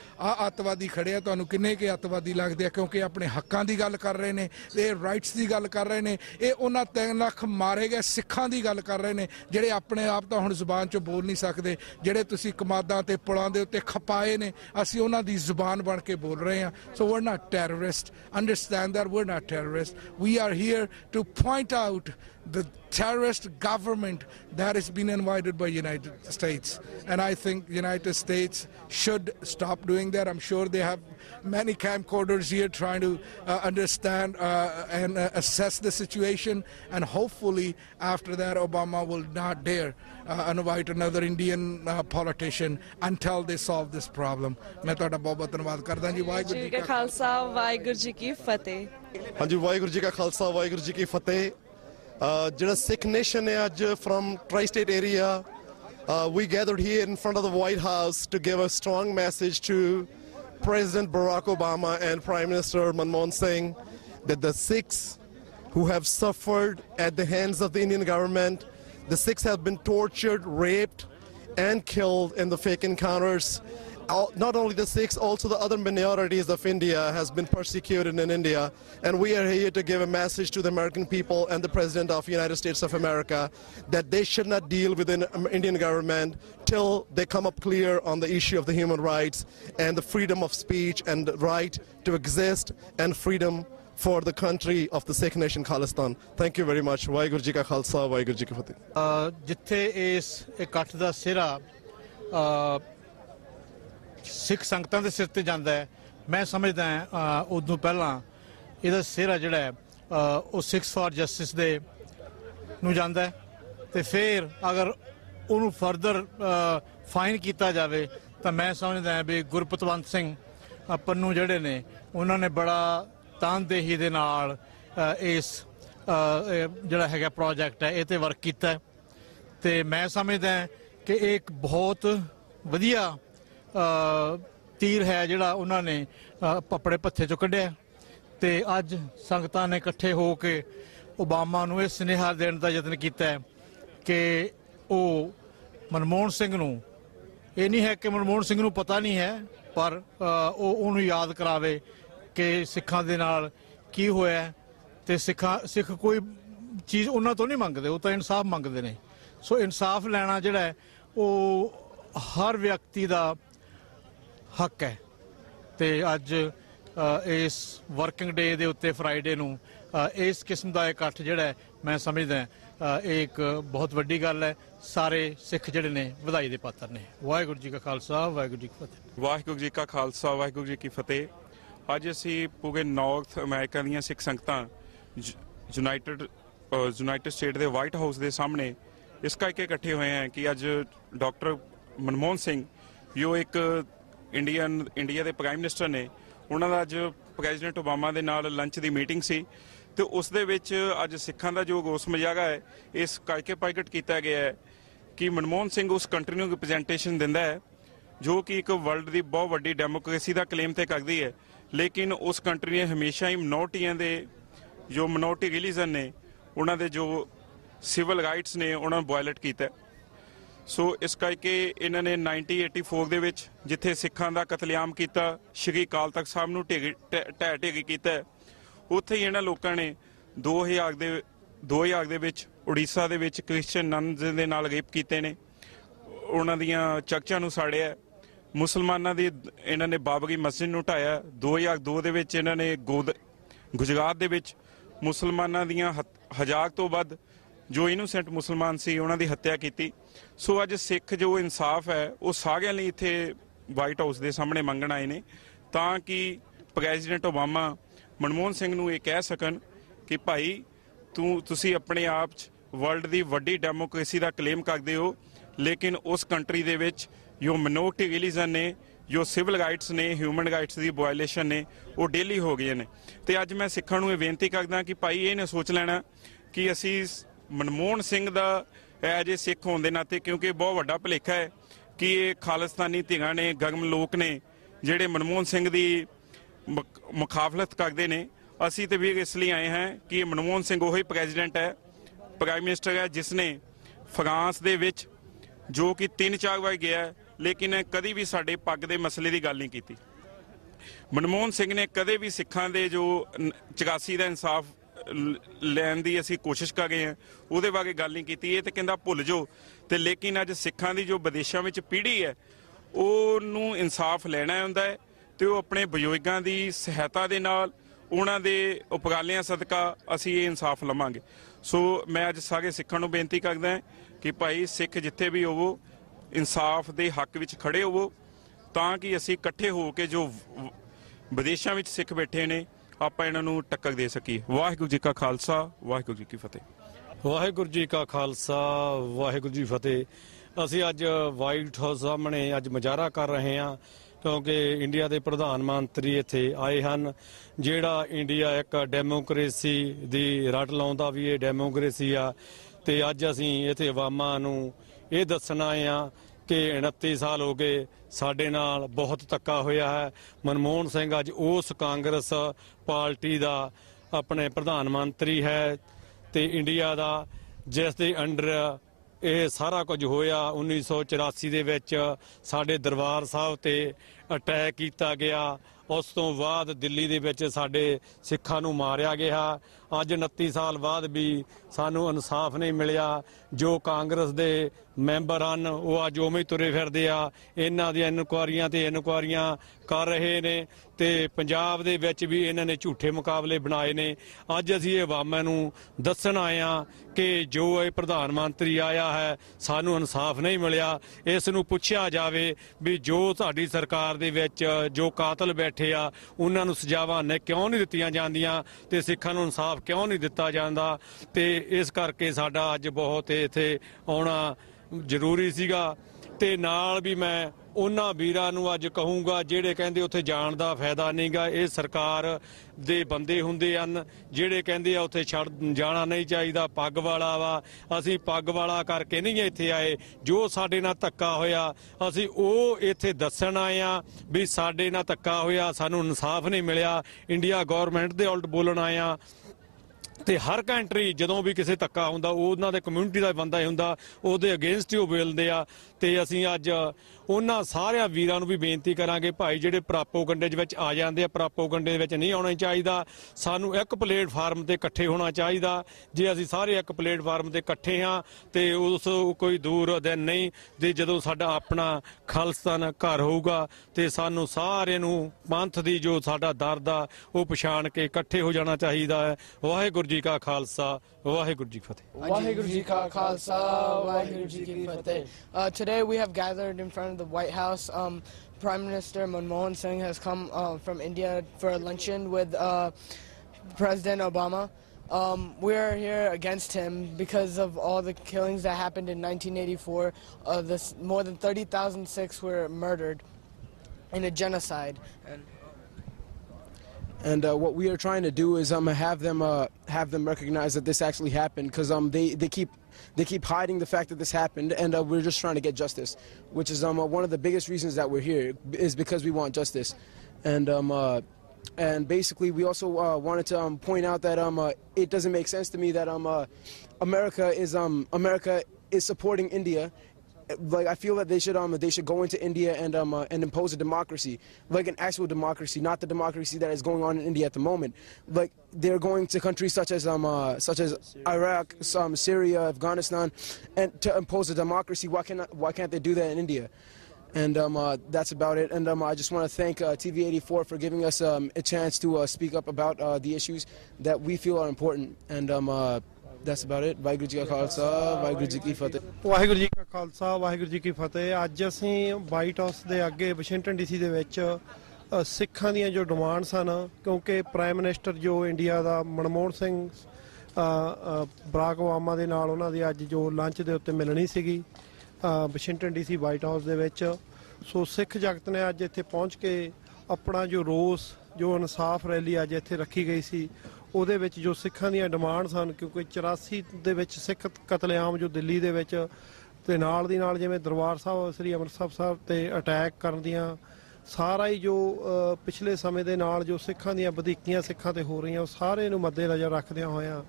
ਅੱਤਵਾਦੀ ਖੜੇ ਆ, ਤੁਹਾਨੂੰ ਕਿੰਨੇ ਕੁ ਅੱਤਵਾਦੀ ਲੱਗਦੇ ਆ, ਕਿਉਂਕਿ ਆਪਣੇ ਹੱਕਾਂ ਦੀ ਗੱਲ ਕਰ ਰਹੇ ਨੇ, ਇਹ ਰਾਈਟਸ ਦੀ ਗੱਲ ਕਰ ਰਹੇ ਨੇ, ਇਹ ਉਹਨਾਂ 3 ਲੱਖ ਮਾਰੇ ਗਏ ਸਿੱਖਾਂ ਦੀ ਗੱਲ ਕਰ ਰਹੇ ਨੇ ਜਿਹੜੇ ਆਪਣੇ ਆਪ ਤਾਂ ਹੁਣ ਜ਼ੁਬਾਨ 'ਚੋਂ ਬੋਲ ਨਹੀਂ ਸਕਦੇ, ਜਿਹੜੇ ਤੁਸੀਂ ਕਮਾਦਾਂ ਤੇ ਪੁਲਾਂ ਦੇ ਉੱਤੇ ਖਪਾਏ ਨੇ, ਅਸੀਂ ਉਹਨਾਂ ਦੀ ਜ਼ੁਬਾਨ ਬਣ ਕੇ ਬੋਲ ਰਹੇ ਹਾਂ। ਸੋ we're not terrorists, understand that we're not terrorists, we are here to point out the terrorist government that has been invited by United States, and I think United States should stop doing that. I'm sure they have many camcorders here trying to understand and assess the situation, and hopefully after that Obama will not dare invite another Indian politician until they solve this problem. मैं ਤੁਹਾਡਾ बहुत बहुत धन्यवाद करदा जी। वाहिगुरू जी का खालसा वाहिगुरू जी की फतेह। हाँ जी, वाहिगुरू जी का खालसा वाहिगुरू जी की फतेह। ਜਿਹੜਾ ਸਿੱਖ ਨੇਸ਼ਨ ਹੈ ਅੱਜ from tri-state area, we gathered here in front of the White House to give a strong message to President Barack Obama and Prime Minister Manmohan Singh that the Sikhs who have suffered at the hands of the Indian government, the Sikhs have been tortured, raped and killed in the fake encounters. Not only the Sikhs, also the other minorities of India has been persecuted in India, and we are here to give a message to the American people and the President of the United States of America that they should not deal with the Indian government till they come up clear on the issue of the human rights and the freedom of speech and the right to exist and freedom for the country of the Sikh nation Khalistan. Thank you very much. Waheguru Ji Ka Khalsa, Waheguru Ji Ki Fateh। ਜਿੱਥੇ ਇਸ ਇਕੱਠ ਦਾ ਸਿਰਾ ਸਿੱਖ ਸੰਗਤਾਂ ਦੇ ਸਿਰ ਤੇ ਜਾਂਦਾ ਹੈ, ਮੈਂ ਸਮਝਦਾ ਹਾਂ ਉਦੋਂ ਪਹਿਲਾਂ ਇਹਦਾ ਸਿਹਰਾ ਜਿਹੜਾ ਹੈ ਉਹ ਸਿੱਖਸ ਫਾਰ ਜਸਟਿਸ ਦੇ ਨੂੰ ਜਾਂਦਾ ਹੈ, ਤੇ ਫਿਰ ਅਗਰ ਉਹਨੂੰ ਫਰਦਰ ਫਾਈਨ ਕੀਤਾ ਜਾਵੇ ਤਾਂ ਮੈਂ ਸਮਝਦਾ ਹਾਂ ਵੀ ਗੁਰਪਤਵੰਤ ਸਿੰਘ ਪੰਨੂ ਜਿਹੜੇ ਨੇ ਉਹਨਾਂ ਨੇ ਬੜਾ ਤਾਨਦੇਹੀ ਦੇ ਨਾਲ ਇਸ ਜਿਹੜਾ ਹੈਗਾ ਪ੍ਰੋਜੈਕਟ ਹੈ ਇਹ 'ਤੇ ਵਰਕ ਕੀਤਾ, ਤੇ ਮੈਂ ਸਮਝਦਾ ਕਿ ਇਹ ਇੱਕ ਬਹੁਤ ਵਧੀਆ ਤੀਰ ਹੈ ਜਿਹੜਾ ਉਹਨਾਂ ਨੇ ਆਪਣੇ ਪੱਥੇ 'ਚੋਂ ਕੱਢਿਆ, ਤੇ ਅੱਜ ਸੰਗਤਾਂ ਨੇ ਇਕੱਠੇ ਹੋ ਕੇ ਓਬਾਮਾ ਨੂੰ ਇਹ ਸੁਨੇਹਾ ਦੇਣ ਦਾ ਯਤਨ ਕੀਤਾ ਕਿ ਉਹ ਮਨਮੋਹਨ ਸਿੰਘ ਨੂੰ, ਇਹ ਨਹੀਂ ਹੈ ਕਿ ਮਨਮੋਹਨ ਸਿੰਘ ਨੂੰ ਪਤਾ ਨਹੀਂ ਹੈ, ਪਰ ਉਹ ਉਹਨੂੰ ਯਾਦ ਕਰਾਵੇ ਕਿ ਸਿੱਖਾਂ ਦੇ ਨਾਲ ਕੀ ਹੋਇਆ, ਤੇ ਸਿੱਖ ਕੋਈ ਚੀਜ਼ ਉਹਨਾਂ ਤੋਂ ਨਹੀਂ ਮੰਗਦੇ, ਉਹ ਤਾਂ ਇਨਸਾਫ ਮੰਗਦੇ ਨੇ। ਸੋ ਇਨਸਾਫ ਲੈਣਾ ਜਿਹੜਾ ਹੈ ਉਹ ਹਰ ਵਿਅਕਤੀ ਦਾ ਹੱਕ ਹੈ, ਤੇ ਅੱਜ ਇਸ ਵਰਕਿੰਗ ਡੇ ਦੇ ਉੱਤੇ ਫਰਾਈਡੇ ਨੂੰ ਇਸ ਕਿਸਮ ਦਾ ਇਕੱਠ ਜਿਹੜਾ ਹੈ ਮੈਂ ਸਮਝਦਾ ਇਹ ਇੱਕ ਬਹੁਤ ਵੱਡੀ ਗੱਲ ਹੈ। ਸਾਰੇ ਸਿੱਖ ਜਿਹੜੇ ਨੇ ਵਧਾਈ ਦੇ ਪਾਤਰ ਨੇ। ਵਾਹਿਗੁਰੂ ਜੀ ਕਾ ਖਾਲਸਾ ਵਾਹਿਗੁਰੂ ਜੀ ਕੀ ਫਤਿਹ। ਵਾਹਿਗੁਰੂ ਜੀ ਕਾ ਖਾਲਸਾ ਵਾਹਿਗੁਰੂ ਜੀ ਕੀ ਫਤਿਹ। ਅੱਜ ਅਸੀਂ ਪੂਰੇ ਨਾਰਥ ਅਮਰੀਕਾ ਦੀਆਂ ਸਿੱਖ ਸੰਗਤਾਂ ਯੂਨਾਈਟਿਡ ਸਟੇਟ ਦੇ ਵਾਈਟ ਹਾਊਸ ਦੇ ਸਾਹਮਣੇ ਇਸ ਕਰਕੇ ਇਕੱਠੇ ਹੋਏ ਹਨ ਕਿ ਅੱਜ ਡਾਕਟਰ ਮਨਮੋਹਨ ਸਿੰਘ ਜੋ ਇੱਕ ਇੰਡੀਆ ਦੇ ਪ੍ਰਾਈਮ ਮਿਨਿਸਟਰ ਨੇ, ਉਹਨਾਂ ਦਾ ਅੱਜ ਪ੍ਰੈਜ਼ੀਡੈਂਟ ਓਬਾਮਾ ਦੇ ਨਾਲ ਲੰਚ ਦੀ ਮੀਟਿੰਗ ਸੀ, ਤੇ ਉਸ ਦੇ ਵਿੱਚ ਅੱਜ ਸਿੱਖਾਂ ਦਾ ਜੋ ਰੋਸ ਮੁਜ਼ਾਹਰਾ ਹੈ ਇਸ ਕਰਕੇ ਪ੍ਰਗਟ ਕੀਤਾ ਗਿਆ ਹੈ ਕਿ ਮਨਮੋਹਨ ਸਿੰਘ ਉਸ ਕੰਟਰੀ ਨੂੰ ਰਿਪਰੈਜ਼ੈਂਟੇਸ਼ਨ ਦਿੰਦਾ ਹੈ ਜੋ ਕਿ ਇੱਕ ਵਰਲਡ ਦੀ ਬਹੁਤ ਵੱਡੀ ਡੈਮੋਕ੍ਰੇਸੀ ਦਾ ਕਲੇਮ ਤੇ ਕਰਦੀ ਹੈ, ਲੇਕਿਨ ਉਸ ਕੰਟਰੀ ਨੇ ਹਮੇਸ਼ਾ ਹੀ ਮਿਨੋਰਟੀਆਂ ਦੇ ਜੋ ਮਿਨੋਰਟੀ ਰਿਲੀਜਨ ਨੇ ਉਹਨਾਂ ਦੇ ਜੋ ਸਿਵਲ ਰਾਈਟਸ ਨੇ ਉਹਨਾਂ ਨੂੰ ਵਾਇਲੇਟ ਕੀਤਾ। ਸੋ ਇਸ ਕਰਕੇ ਇਹਨਾਂ ਨੇ 1984 ਦੇ ਵਿੱਚ ਜਿੱਥੇ ਸਿੱਖਾਂ ਦਾ ਕਤਲੇਆਮ ਕੀਤਾ, ਸ਼੍ਰੀ ਅਕਾਲ ਤਖਤ ਸਾਹਿਬ ਨੂੰ ਢਹਿ ਢੇਰੀ ਕੀਤਾ, ਉੱਥੇ ਹੀ ਇਹਨਾਂ ਲੋਕਾਂ ਨੇ 2000 ਦੇ ਵਿੱਚ ਉੜੀਸਾ ਦੇ ਵਿੱਚ ਕ੍ਰਿਸਚਨ ਨਨਸ ਦੇ ਨਾਲ ਰੇਪ ਕੀਤੇ ਨੇ, ਉਹਨਾਂ ਦੀਆਂ ਚਰਚਾਂ ਨੂੰ ਸਾੜਿਆ, ਮੁਸਲਮਾਨਾਂ ਦੀ ਇਹਨਾਂ ਨੇ ਬਾਬਰੀ ਮਸਜਿਦ ਨੂੰ ਢਾਇਆ। 2002 ਦੇ ਵਿੱਚ ਇਹਨਾਂ ਨੇ ਗੁਜਰਾਤ ਦੇ ਵਿੱਚ ਮੁਸਲਮਾਨਾਂ ਦੀਆਂ 1000 ਤੋਂ ਵੱਧ ਜੋ ਇਨੋਸੈਂਟ ਮੁਸਲਮਾਨ ਸੀ ਉਹਨਾਂ ਦੀ ਹੱਤਿਆ ਕੀਤੀ। ਸੋ ਅੱਜ ਸਿੱਖ ਜੋ ਇਨਸਾਫ ਹੈ ਉਹ ਸਾਰਿਆਂ ਲਈ ਇੱਥੇ ਵਾਈਟ ਹਾਊਸ ਦੇ ਸਾਹਮਣੇ ਮੰਗਣ ਆਏ ਨੇ, ਤਾਂ ਕਿ ਪ੍ਰੈਜ਼ੀਡੈਂਟ ਓਬਾਮਾ ਮਨਮੋਹਨ ਸਿੰਘ ਨੂੰ ਇਹ ਕਹਿ ਸਕਣ ਕਿ ਭਾਈ ਤੁਸੀਂ ਆਪਣੇ ਆਪ 'ਚ ਵਰਲਡ ਦੀ ਵੱਡੀ ਡੈਮੋਕ੍ਰੇਸੀ ਦਾ ਕਲੇਮ ਕਰਦੇ ਹੋ, ਲੇਕਿਨ ਉਸ ਕੰਟਰੀ ਦੇ ਵਿੱਚ ਜੋ ਮਿਨੋਰਟੀ ਰਿਲੀਜਨ ਨੇ, ਜੋ ਸਿਵਲ ਰਾਈਟਸ ਨੇ, ਹਿਊਮਨ ਰਾਈਟਸ ਦੀ ਵਾਇਲੇਸ਼ਨ ਨੇ ਉਹ ਡੇਲੀ ਹੋ ਗਈਆਂ ਨੇ। ਤੇ ਅੱਜ ਮੈਂ ਸਿੱਖਾਂ ਨੂੰ ਇਹ ਬੇਨਤੀ ਕਰਦਾ ਕਿ ਭਾਈ ਇਹ ਨਾ ਸੋਚ ਲੈਣਾ ਕਿ ਅਸੀਂ ਮਨਮੋਹਨ ਸਿੰਘ ਦਾ ਐਜ ਏ ਸਿੱਖ ਹੋਣ ਦੇ ਨਾਤੇ, ਕਿਉਂਕਿ ਬਹੁਤ ਵੱਡਾ ਭੁਲੇਖਾ ਹੈ ਕਿ ਇਹ ਖਾਲਿਸਤਾਨੀ ਧਿਰਾਂ ਨੇ, ਗਰਮ ਲੋਕ ਨੇ ਜਿਹੜੇ ਮਨਮੋਹਨ ਸਿੰਘ ਦੀ ਮੁਖਾਲਫਤ ਕਰਦੇ ਨੇ। ਅਸੀਂ ਤੇ ਵੀ ਇਸ ਲਈ ਆਏ ਹਾਂ ਕਿ ਮਨਮੋਹਨ ਸਿੰਘ ਉਹੀ ਪ੍ਰੈਜ਼ੀਡੈਂਟ ਹੈ, ਪ੍ਰਾਈਮ ਮਿਨਿਸਟਰ ਹੈ, ਜਿਸ ਨੇ ਫਰਾਂਸ ਦੇ ਵਿੱਚ ਜੋ ਕਿ 3-4 ਵਾਰ ਗਿਆ, ਲੇਕਿਨ ਕਦੀ ਵੀ ਸਾਡੇ ਪੱਗ ਦੇ ਮਸਲੇ ਦੀ ਗੱਲ ਨਹੀਂ ਕੀਤੀ। ਮਨਮੋਹਨ ਸਿੰਘ ਨੇ ਕਦੇ ਵੀ ਸਿੱਖਾਂ ਦੇ ਜੋ 84 ਦਾ ਇਨਸਾਫ ਲੈਣ ਦੀ ਅਸੀਂ ਕੋਸ਼ਿਸ਼ ਕਰ ਰਹੇ ਹਾਂ ਉਹਦੇ ਬਾਰੇ ਗੱਲ ਨਹੀਂ ਕੀਤੀ। ਇਹ ਤੇ ਕਹਿੰਦਾ ਭੁੱਲ ਜਾਓ, ਤੇ ਲੇਕਿਨ ਅੱਜ ਸਿੱਖਾਂ ਦੀ ਜੋ ਵਿਦੇਸ਼ਾਂ ਵਿੱਚ ਪੀੜ੍ਹੀ ਹੈ ਉਹਨੂੰ ਇਨਸਾਫ ਲੈਣਾ ਹੁੰਦਾ ਹੈ, ਤੇ ਉਹ ਆਪਣੇ ਬਜ਼ੁਰਗਾਂ ਦੀ ਸਹਾਇਤਾ ਦੇ ਨਾਲ ਉਹਨਾਂ ਦੇ ਉਪਰਾਲਿਆਂ ਸਦਕਾ ਅਸੀਂ ਇਹ ਇਨਸਾਫ ਲਵਾਂਗੇ। ਸੋ ਮੈਂ ਅੱਜ ਸਾਰੇ ਸਿੱਖਾਂ ਨੂੰ ਬੇਨਤੀ ਕਰਦਾ ਕਿ ਭਾਈ ਸਿੱਖ ਜਿੱਥੇ ਵੀ ਹੋਵੋ ਇਨਸਾਫ ਦੇ ਹੱਕ ਵਿੱਚ ਖੜੇ ਹੋਵੋ, ਤਾਂ ਕਿ ਅਸੀਂ ਇਕੱਠੇ ਹੋ ਕੇ ਜੋ ਵਿਦੇਸ਼ਾਂ ਵਿੱਚ ਸਿੱਖ ਬੈਠੇ ਨੇ ਆਪਾਂ ਇਹਨਾਂ ਨੂੰ ਟੱਕਰ ਦੇ ਸਕੀਏ। ਵਾਹਿਗੁਰੂ ਜੀ ਕਾ ਖਾਲਸਾ, ਵਾਹਿਗੁਰੂ ਜੀ ਕੀ ਫਤਿਹ। ਵਾਹਿਗੁਰੂ ਜੀ ਕਾ ਖਾਲਸਾ, ਵਾਹਿਗੁਰੂ ਜੀ ਫਤਿਹ। ਅਸੀਂ ਅੱਜ ਵਾਈਟ ਹਾਊਸ ਸਾਹਮਣੇ ਅੱਜ ਮੁਜ਼ਾਹਰਾ ਕਰ ਰਹੇ ਹਾਂ ਕਿਉਂਕਿ ਇੰਡੀਆ ਦੇ ਪ੍ਰਧਾਨ ਮੰਤਰੀ ਇੱਥੇ ਆਏ ਹਨ। ਜਿਹੜਾ ਇੰਡੀਆ ਇੱਕ ਡੈਮੋਕ੍ਰੇਸੀ ਦੀ ਰੱਟ ਲਾਉਂਦਾ ਵੀ ਇਹ ਡੈਮੋਕ੍ਰੇਸੀ ਆ, ਤੇ ਅੱਜ ਅਸੀਂ ਇੱਥੇ ਅਵਾਮਾਂ ਨੂੰ ਇਹ ਦੱਸਣ ਆਏ ਹਾਂ ਕਿ 29 ਸਾਲ ਹੋ ਗਏ ਸਾਡੇ ਨਾਲ ਬਹੁਤ ਧੱਕਾ ਹੋਇਆ ਹੈ। ਮਨਮੋਹਨ ਸਿੰਘ ਅੱਜ ਉਸ ਕਾਂਗਰਸ ਪਾਰਟੀ ਦਾ ਆਪਣੇ ਪ੍ਰਧਾਨ ਮੰਤਰੀ ਹੈ ਤੇ ਇੰਡੀਆ ਦਾ, ਜਿਸ ਦੇ ਅੰਡਰ ਇਹ ਸਾਰਾ ਕੁਝ ਹੋਇਆ। 1984 ਦੇ ਵਿੱਚ ਸਾਡੇ ਦਰਬਾਰ ਸਾਹਿਬ ਤੇ ਅਟੈਕ ਕੀਤਾ ਗਿਆ, ਉਸ ਤੋਂ ਬਾਅਦ ਦਿੱਲੀ ਦੇ ਵਿੱਚ ਸਾਡੇ ਸਿੱਖਾਂ ਨੂੰ ਮਾਰਿਆ ਗਿਆ। ਅੱਜ 29 ਸਾਲ ਬਾਅਦ ਵੀ ਸਾਨੂੰ ਇਨਸਾਫ ਨਹੀਂ ਮਿਲਿਆ। ਜੋ ਕਾਂਗਰਸ ਦੇ ਮੈਂਬਰ ਹਨ ਉਹ ਅੱਜ ਉਵੇਂ ਹੀ ਤੁਰੇ ਫਿਰਦੇ ਆ, ਇਹਨਾਂ ਦੀਆਂ ਇਨਕੁਆਰੀਆਂ ਤੇ ਇਨਕੁਆਰੀਆਂ ਕਰ ਰਹੇ ਨੇ, ਤੇ ਪੰਜਾਬ ਦੇ ਵਿੱਚ ਵੀ ਇਹਨਾਂ ਨੇ ਝੂਠੇ ਮੁਕਾਬਲੇ ਬਣਾਏ ਨੇ। ਅੱਜ ਅਸੀਂ ਇਹ ਅਵਾਮਾਂ ਨੂੰ ਦੱਸਣ ਆਏ ਹਾਂ ਕਿ ਜੋ ਇਹ ਪ੍ਰਧਾਨ ਮੰਤਰੀ ਆਇਆ ਹੈ ਸਾਨੂੰ ਇਨਸਾਫ ਨਹੀਂ ਮਿਲਿਆ। ਇਸ ਨੂੰ ਪੁੱਛਿਆ ਜਾਵੇ ਵੀ ਜੋ ਸਾਡੀ ਸਰਕਾਰ ਦੇ ਵਿੱਚ ਜੋ ਕਾਤਲ ਬੈਠੇ ਆ ਉਹਨਾਂ ਨੂੰ ਸਜ਼ਾਵਾਂ ਕਿਉਂ ਨਹੀਂ ਦਿੱਤੀਆਂ ਜਾਂਦੀਆਂ ਤੇ ਸਿੱਖਾਂ ਨੂੰ ਇਨਸਾਫ ਕਿਉਂ ਨਹੀਂ ਦਿੱਤਾ ਜਾਂਦਾ। ਤੇ ਇਸ ਕਰਕੇ ਸਾਡਾ ਅੱਜ ਬਹੁਤ ਇੱਥੇ ਆਉਣਾ ਜ਼ਰੂਰੀ ਸੀਗਾ। ਤੇ ਨਾਲ ਵੀ ਮੈਂ ਉਹਨਾਂ ਵੀਰਾਂ ਨੂੰ ਅੱਜ ਕਹੂੰਗਾ ਜਿਹੜੇ ਕਹਿੰਦੇ ਉੱਥੇ ਜਾਣ ਦਾ ਫਾਇਦਾ ਨਹੀਂਗਾ। ਇਹ ਸਰਕਾਰ ਦੇ ਬੰਦੇ ਹੁੰਦੇ ਹਨ ਜਿਹੜੇ ਕਹਿੰਦੇ ਆ ਉੱਥੇ ਛੱਡ ਜਾਣਾ ਨਹੀਂ ਚਾਹੀਦਾ, ਪੱਗ ਵਾਲਾ ਵਾ। ਅਸੀਂ ਪੱਗ ਵਾਲਾ ਕਰਕੇ ਨਹੀਂ ਇੱਥੇ ਆਏ, ਜੋ ਸਾਡੇ ਨਾਲ ਧੱਕਾ ਹੋਇਆ ਅਸੀਂ ਉਹ ਇੱਥੇ ਦੱਸਣ ਆਏ ਆ ਵੀ ਸਾਡੇ ਨਾਲ ਧੱਕਾ ਹੋਇਆ, ਸਾਨੂੰ ਇਨਸਾਫ ਨਹੀਂ ਮਿਲਿਆ। ਇੰਡੀਆ ਗੌਰਮੈਂਟ ਦੇ ਉਲਟ ਬੋਲਣ ਆਏ ਆ। ਤੇ ਹਰ ਕੰਟਰੀ ਜਦੋਂ ਵੀ ਕਿਸੇ ਧੱਕਾ ਹੁੰਦਾ ਉਹਨਾਂ ਦੇ ਕਮਿਊਨਿਟੀ ਦਾ ਬੰਦਾ ਹੀ ਹੁੰਦਾ, ਉਹਦੇ ਅਗੇਂਸਟ ਹੀ ਉਹ ਬੋਲਦੇ ਆ। ਤੇ ਅਸੀਂ ਅੱਜ ਉਹਨਾਂ ਸਾਰਿਆਂ ਵੀਰਾਂ ਨੂੰ ਵੀ ਬੇਨਤੀ ਕਰਾਂਗੇ ਭਾਈ ਜਿਹੜੇ ਪ੍ਰਾਪੋਗੰਡੇ ਦੇ ਵਿੱਚ ਆ ਜਾਂਦੇ ਆ, ਪ੍ਰਾਪੋਗੰਡੇ ਦੇ ਵਿੱਚ ਨਹੀਂ ਆਉਣਾ ਚਾਹੀਦਾ। ਸਾਨੂੰ ਇੱਕ ਪਲੇਟਫਾਰਮ ਤੇ ਇਕੱਠੇ ਹੋਣਾ ਚਾਹੀਦਾ। ਜੇ ਅਸੀਂ ਸਾਰੇ ਇੱਕ ਪਲੇਟਫਾਰਮ ਤੇ ਇਕੱਠੇ ਹਾਂ ਤੇ ਉਸ ਕੋਈ ਦੂਰ ਦਿਨ ਨਹੀਂ ਤੇ ਜਦੋਂ ਸਾਡਾ ਆਪਣਾ ਖਾਲਿਸਤਾਨ ਘਰ ਹੋਊਗਾ ਤੇ ਸਾਨੂੰ ਸਾਰਿਆਂ ਨੂੰ ਪੰਥ ਦੀ ਜੋ ਸਾਡਾ ਦਰਦ ਆ ਉਹ ਪਛਾਣ ਕੇ ਇਕੱਠੇ ਹੋ ਜਾਣਾ ਚਾਹੀਦਾ ਹੈ। ਵਾਹਿਗੁਰੂ ਜੀ ਕਾ ਖਾਲਸਾ, ਵਾਹਿਗੁਰੂ ਜੀ ਕੀ ਫਤਿਹ। ਵਾਹਿਗੁਰੂ ਜੀ ਕਾ ਖਾਲਸਾ, ਵਾਹਿਗੁਰੂ ਜੀ ਕੀ ਫਤਿਹ। Today we have gathered in front of the White House. Prime Minister Manmohan Singh has come from India for a luncheon with President Obama. We're here against him because of all the killings that happened in 1984. More than 30,000 Sikhs were murdered in a genocide. And what we are trying to do is have them recognize that this actually happened, because they keep hiding the fact that this happened, and we're just trying to get justice, which is one of the biggest reasons that we're here, is because we want justice. And basically we also wanted to point out that it doesn't make sense to me that America is supporting India. Like, I feel that they should go into India and impose a democracy, like an actual democracy, not the democracy that is going on in India at the moment. Like, they're going to countries such as Iraq, Syria, Afghanistan, and to impose a democracy. Why can't they do that in India? And that's about it. And I just want to thank TV84 for giving us a chance to speak up about the issues that we feel are important. And that's about it. Waheguru ji ਕਾ ਖਾਲਸਾ, ਵਾਹਿਗੁਰੂ ਜੀ ਕੀ ਫਤਿਹ। ਵਾਹਿਗੁਰੂ ਜੀ ਕਾ ਖਾਲਸਾ, ਵਾਹਿਗੁਰੂ ਜੀ ਕੀ ਫਤਿਹ। ਅੱਜ ਅਸੀਂ white house ਦੇ ਅੱਗੇ Washington DC ਦੇ ਵਿੱਚ ਸਿੱਖਾਂ ਦੀਆਂ ਜੋ ਡਿਮਾਂਡਸ ਹਨ, ਕਿਉਂਕਿ ਪ੍ਰਾਈਮ ਮਿਨਿਸਟਰ ਜੋ ਇੰਡੀਆ ਦਾ ਮਨਮੋਹਨ ਸਿੰਘ ਬਰਾਕ ਓਬਾਮਾ ਦੇ ਨਾਲ ਉਹਨਾਂ ਦੀ ਅੱਜ ਜੋ ਲੰਚ ਦੇ ਉੱਤੇ ਮਿਲਣੀ ਸੀਗੀ ਵਾਸ਼ਿੰਗਟਨ ਡੀਸੀ ਵਾਈਟ ਹਾਊਸ ਦੇ ਵਿੱਚ। ਸੋ ਸਿੱਖ ਜਗਤ ਨੇ ਅੱਜ ਇੱਥੇ ਪਹੁੰਚ ਕੇ ਆਪਣਾ ਜੋ ਰੋਸ, ਜੋ ਇਨਸਾਫ ਰੈਲੀ ਅੱਜ ਇੱਥੇ ਰੱਖੀ ਗਈ ਸੀ ਉਹਦੇ ਵਿੱਚ ਜੋ ਸਿੱਖਾਂ ਦੀਆਂ ਡਿਮਾਂਡਸ ਹਨ, ਕਿਉਂਕਿ 84 ਦੇ ਵਿੱਚ ਸਿੱਖ ਕਤਲੇਆਮ ਜੋ ਦਿੱਲੀ ਦੇ ਵਿੱਚ ਤੇ ਨਾਲ ਦੀ ਨਾਲ ਜਿਵੇਂ ਦਰਬਾਰ ਸਾਹਿਬ ਸ੍ਰੀ ਅੰਮ੍ਰਿਤਸਰ ਸਾਹਿਬ ਤੇ ਅਟੈਕ ਕਰਨ ਦੀਆਂ ਸਾਰਾ ਹੀ ਜੋ ਪਿਛਲੇ ਸਮੇਂ ਦੇ ਨਾਲ ਜੋ ਸਿੱਖਾਂ ਦੀਆਂ ਵਧੀਕੀਆਂ ਸਿੱਖਾਂ ਤੇ ਹੋ ਰਹੀਆਂ ਉਹ ਸਾਰੇ ਨੂੰ ਮੱਦੇਨਜ਼ਰ ਰੱਖਦਿਆਂ ਹੋਇਆਂ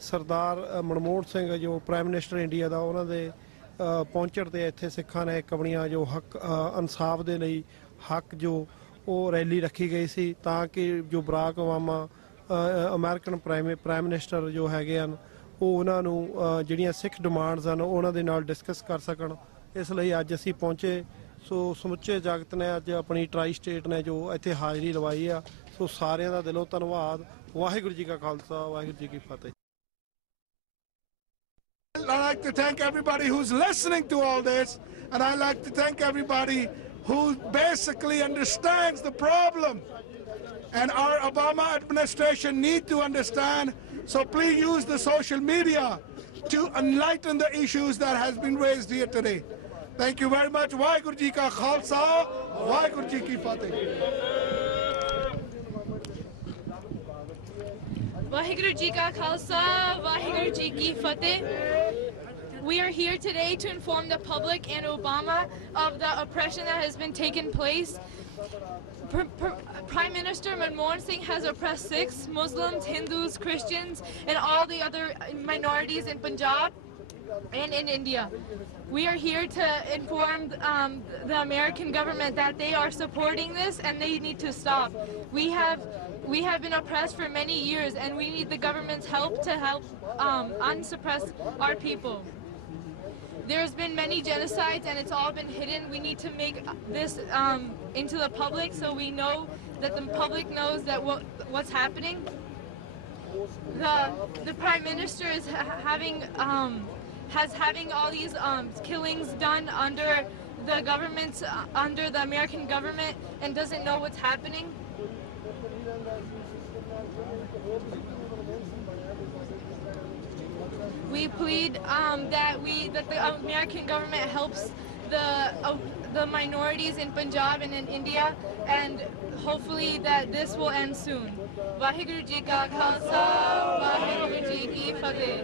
ਸਰਦਾਰ ਮਨਮੋਹਨ ਸਿੰਘ ਜੋ ਪ੍ਰਾਈਮ ਮਿਨਿਸਟਰ ਇੰਡੀਆ ਦਾ ਉਹਨਾਂ ਦੇ ਪਹੁੰਚਣ ਤੇ ਇੱਥੇ ਸਿੱਖਾਂ ਨੇ ਇੱਕ ਆਪਣੀਆਂ ਜੋ ਹੱਕ ਇਨਸਾਫ ਦੇ ਲਈ ਹੱਕ ਜੋ ਉਹ ਰੈਲੀ ਰੱਖੀ ਗਈ ਸੀ ਤਾਂ ਕਿ ਜੋ Barack Obama American prime minister ਜੋ ਹੈਗੇ ਹਨ ਉਹ ਉਹਨਾਂ ਨੂੰ ਜਿਹੜੀਆਂ ਸਿੱਖ ਡਿਮਾਂਡਸ ਹਨ ਉਹਨਾਂ ਦੇ ਨਾਲ ਡਿਸਕਸ ਕਰ ਸਕਣ। ਇਸ ਲਈ ਅੱਜ ਅਸੀਂ ਪਹੁੰਚੇ। ਸੋ ਸਮੁੱਚੇ ਜਗਤ ਨੇ ਅੱਜ ਆਪਣੀ ਟਰਾਈ ਸਟੇਟ ਨੇ ਜੋ ਇੱਥੇ ਹਾਜ਼ਰੀ ਲਵਾਈ ਆ, ਸੋ ਸਾਰਿਆਂ ਦਾ ਦਿਲੋਂ ਧੰਨਵਾਦ। ਵਾਹਿਗੁਰੂ ਜੀ ਕਾ ਖਾਲਸਾ, ਵਾਹਿਗੁਰੂ ਜੀ ਕੀ ਫਤਿਹ। I'd like to thank everybody who's listening to all this, and I'd like to thank everybody who basically understands the problem. And our Obama administration need to understand, so please use the social media to enlighten the issues that has been raised here today. Thank you very much. Vaheguru Ji Ka Khalsa, Vaheguru Ji Ki Fateh. Vaheguru Ji Ka Khalsa, Vaheguru Ji Ki Fateh. We are here today to inform the public and Obama of the oppression that has been taking place. Prime Minister Manmohan Singh has oppressed Sikhs, Muslims, Hindus, Christians, and all the other minorities in Punjab and in India. We are here to inform the American government that they are supporting this and they need to stop. We have been oppressed for many years and we need the government's help to help unsuppress our people. There's been many genocides and it's all been hidden. We need to make this into the public so we know that the public knows that what's happening. The Prime Minister is having all these killings done under the government's under the American government and doesn't know what's happening. We plead that the American government helps the minorities in Punjab and in India, and hopefully that this will end soon. Vaheguru Ji Ka Khalsa, Vaheguru Ji Ki Fateh.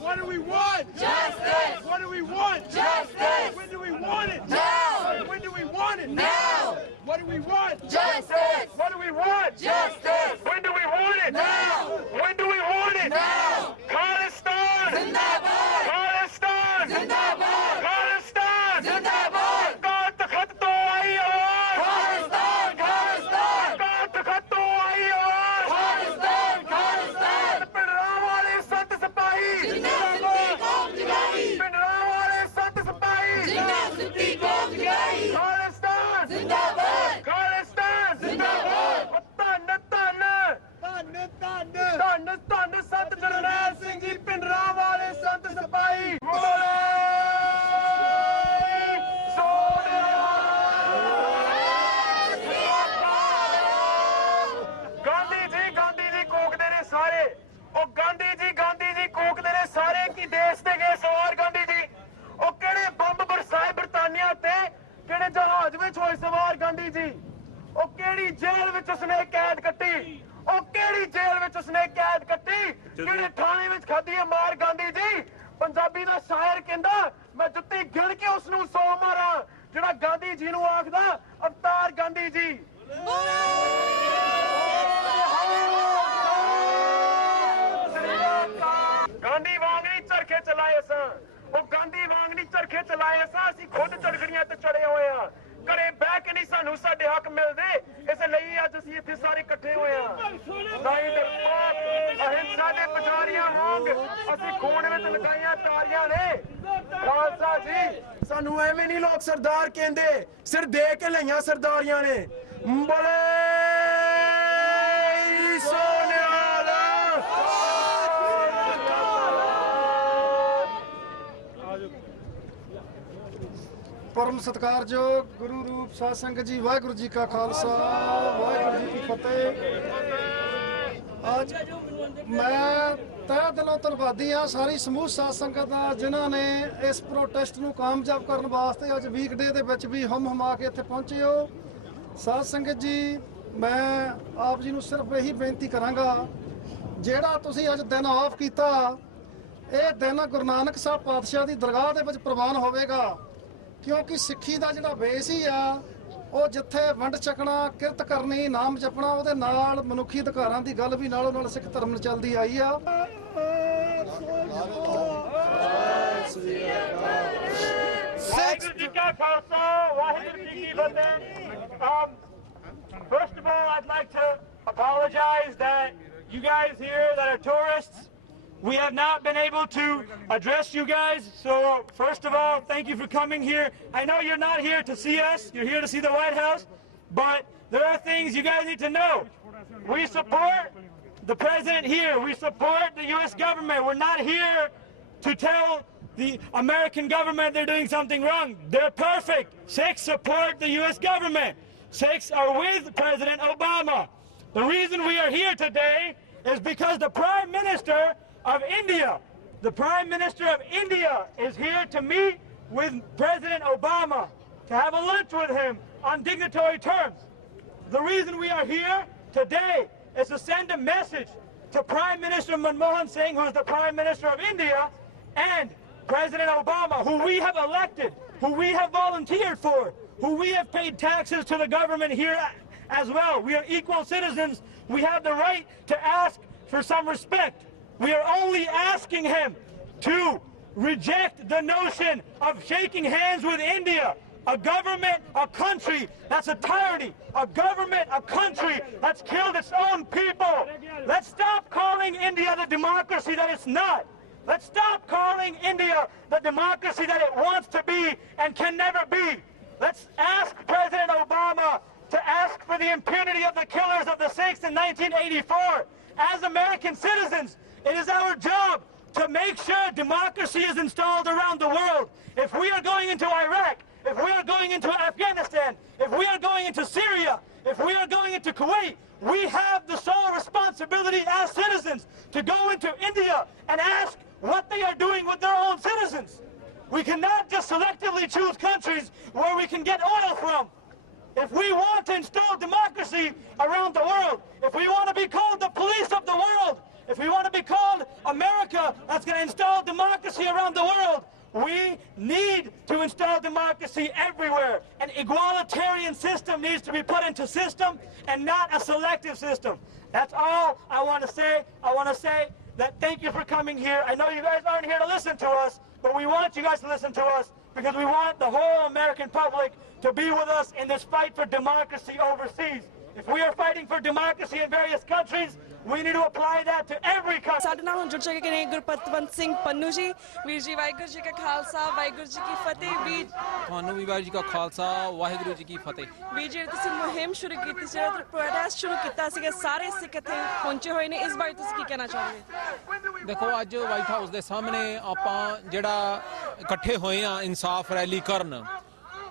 What do we want? Justice! What do we want? Justice! When do we want it? Now! When do we want it? Now! What do we want? Justice! What do we want? Justice! When do we want it? Now! When do we want it? Now! Khalistan! Zindabad! Khalistan! Zindabad! Khalistan! Zindabad! Kat khat to aayi awaaz! Khalistan! Khalistan! Kat khat to aayi awaaz! Khalistan! Khalistan! Pinram wale sant sipahi! Khalistan! Zindabad! Khalistan! Zindabad! ਧੰਨ ਸੰਤ ਜਰਨੈਲ ਸਿੰਘ ਜੀ ਪਿੰਡਰਾਂ ਵਾਲੇ ਸੰਤ ਸਿਪਾਹੀ ਗਾਂਧੀ ਜੀ ਕੋਕਦੇ ਨੇ ਸਾਰੇ ਉਹ ਗਾਂਧੀ ਜੀ ਕੋਕਦੇ ਨੇ ਸਾਰੇ ਕੀ ਦੇਸ਼ ਦੇ ਗਏ ਸਵਾਰ ਗਾਂਧੀ ਜੀ ਉਹ ਕਿਹੜੇ ਬੰਬ ਬਰਸਾਏ ਬਰਤਾਨੀਆ ਤੇ ਕਿਹੜੇ ਜਹਾਜ਼ ਵਿੱਚ ਹੋਏ ਸਵਾਰ ਗਾਂਧੀ ਜੀ ਉਹ ਕਿਹੜੀ ਜੇਲ੍ਹ ਵਿੱਚ ਉਸਨੇ ਕੈਦ ਕੱਟੀ ਉਹ ਕਿਹੜੀ ਜੇਲ੍ਹ ਵਿੱਚ ਉਸਨੇ ਕੈਦ ਕੱਟੀ ਕਿਹੜੇ ਥਾਣੇ ਵਿੱਚ ਖਾਧੀ ਹੈ ਮਾਰ ਗਾਂਧੀ ਜੀ ਪੰਜਾਬੀ ਦਾ ਸ਼ਾਇਰ ਕਹਿੰਦਾ ਮੈਂ ਜੁੱਤੀ ਗਿਣ ਕੇ ਉਸ ਨੂੰ 100 ਮਾਰਾਂ ਜਿਹੜਾ ਗਾਂਧੀ ਜੀ ਨੂੰ ਆਖਦਾ ਅਵਤਾਰ ਗਾਂਧੀ ਜੀ ਗਾਂਧੀ ਵਾਂਗ ਨਹੀਂ ਚਰਖੇ ਚਲਾਏ ਸਾਂ ਉਹ ਗਾਂਧੀ ਵਾਂਗ ਨਹੀਂ ਚਰਖੇ ਚਲਾਏ ਸਾਂ ਅਸੀਂ ਖੁਦ ਚਰਖੜੀਆਂ ਤੇ ਚੜੇ ਹੋਏ ਆ ਘਰੇ ਬਹਿ ਕੇ ਨਹੀਂ ਸਾਨੂੰ ਸਾਡੇ ਹੱਕ ਮਿਲਦੇ ਇਸ ਲਈ ਅੱਜ ਅਸੀਂ ਇੱਥੇ ਸਾਰੇ ਇਕੱਠੇ ਹੋਏ ਆ ਸਾਈਂ ਨਿਰਪੱਖ ਅਹਿੰਸਾ ਦੇ ਪੁਜਾਰੀਆਂ ਵਾਂਗ ਅਸੀਂ ਖੂਨ ਵਿੱਚ ਲਗਾਈਆਂ ਤਾਰੀਆਂ ਨੇ ਖਾਲਸਾ ਜੀ ਸਾਨੂੰ ਐਵੇਂ ਨਹੀਂ ਲੋਕ ਸਰਦਾਰ ਕਹਿੰਦੇ ਸਿਰ ਦੇ ਕੇ ਲਈਆਂ ਸਰਦਾਰੀਆਂ ਨੇ ਬੋਲੇ परम सत्कारयोग गुरु रूप साध संगत जी वाहिगुरु जी का खालसा वाहिगुरु जी की फतेह। आज मैं तह दिलों धन्नवादी हाँ सारी समूह साध संगत का जिन्हों ने इस प्रोटेस्ट नूं कामयाब करने वास्ते अज वीकडे दे विच भी हम हमा के इत्थे पहुंचे हो। साध संगत जी मैं आप जी ਨੂੰ ਸਿਰਫ ਇਹੀ ਬੇਨਤੀ ਕਰਾਂਗਾ, ਜਿਹੜਾ ਤੁਸੀਂ ਅੱਜ ਦਿਨ ਆਫ ਕੀਤਾ, ਇਹ ਦਿਨ ਗੁਰੂ ਨਾਨਕ ਸਾਹਿਬ ਪਾਤਸ਼ਾਹ ਦੀ ਦਰਗਾਹ ਦੇ ਵਿੱਚ ਪ੍ਰਵਾਨ ਹੋਵੇਗਾ, ਕਿਉਂਕਿ ਸਿੱਖੀ ਦਾ ਜਿਹੜਾ ਬੇਸ ਹੀ ਆ ਉਹ ਜਿੱਥੇ ਵੰਡ ਛਕਣਾ, ਕਿਰਤ ਕਰਨੀ, ਨਾਮ ਜਪਣਾ, ਉਹਦੇ ਨਾਲ ਮਨੁੱਖੀ ਅਧਿਕਾਰਾਂ ਦੀ ਗੱਲ ਵੀ ਨਾਲੋਂ ਨਾਲ ਸਿੱਖ ਧਰਮ ਨਾਲ ਚੱਲਦੀ ਆਈ ਆ। First of all, I'd like to apologize that you guys here that are tourists, we have not been able to address you guys. So first of all, thank you for coming here. I know you're not here to see us, you're here to see the White House, but there are things you guys need to know. We support the president here. We support the U.S. government. We're not here to tell the American government they're doing something wrong. They're perfect. Sikhs support the U.S. government. Sikhs are with President Obama. The reason we are here today is because the Prime Minister of India, is here to meet with President Obama, to have a lunch with him on dignitary terms. The reason we are here today is to send a message to Prime Minister Manmohan Singh, who is the Prime Minister of India, and President Obama, who we have elected, who we have volunteered for, who we have paid taxes to the government here as well. We are equal citizens. We have the right to ask for some respect. We are only asking him to reject the notion of shaking hands with India, a government, a country that's a tyranny, a government, a country that's killed its own people. Let's stop calling India the democracy that it's not. Let's stop calling India the democracy that it wants to be and can never be. Let's ask President Obama to ask for the impunity of the killers of the Sikhs in 1984. As American citizens, it is our job to make sure democracy is installed around the world. If we are going into Iraq, if we are going into Afghanistan, if we are going into Syria, if we are going into Kuwait, we have the sole responsibility as citizens to go into India and ask what they are doing with their own citizens. We cannot just selectively choose countries where we can get oil from. If we want to install democracy around the world, if we want to be called the police of the world, if we want to be called America that's going to install democracy around the world, we need to install democracy everywhere. An egalitarian system needs to be put into system and not a selective system. That's all I want to say. I want to say that thank you for coming here. I know you guys aren't here to listen to us, but we want you guys to listen to us because we want the whole American public to be with us in this fight for democracy overseas. If we are fighting for democracy in various countries, we need to apply that to every country. ਸਾਡੇ ਨਾਲ ਹੁਣ ਜੁੜ ਚੁੱਕੇ ਨੇ ਗੁਰਪਤਵੰਤ ਸਿੰਘ ਪੰਨੂ ਜੀ। ਵੀਰ ਜੀ ਵਾਹਿਗੁਰੂ ਜੀ ਕਾ ਖਾਲਸਾ ਵਾਹਿਗੁਰੂ ਜੀ ਕੀ ਫਤਿਹ। ਵੀਰ ਤੁਹਾਨੂੰ ਵੀ ਵਾਹਿਗੁਰੂ ਜੀ ਕਾ ਖਾਲਸਾ ਵਾਹਿਗੁਰੂ ਜੀ ਕੀ ਫਤਿਹ। ਵੀਰ ਜੀ ਤੁਸੀਂ ਮੁਹਿੰਮ ਸ਼ੁਰੂ ਕੀਤੀ ਸੀ, ਜਿਹੜਾ ਪ੍ਰੋਟੈਸਟ ਸ਼ੁਰੂ ਕੀਤਾ ਸੀਗਾ, ਸਾਰੇ ਸਿੱਖ ਇੱਥੇ ਪਹੁੰਚੇ ਹੋਏ ਨੇ, ਇਸ ਬਾਰੇ ਤੁਸੀਂ ਕੀ ਕਹਿਣਾ ਚਾਹੋਗੇ? ਦੇਖੋ ਅੱਜ ਵਾਈਟ ਹਾਊਸ ਦੇ ਸਾਹਮਣੇ ਆਪਾਂ ਜਿਹੜਾ ਇਕੱਠੇ ਹੋਏ ਆ ਇਨਸਾਫ ਰੈਲੀ ਕਰਨ।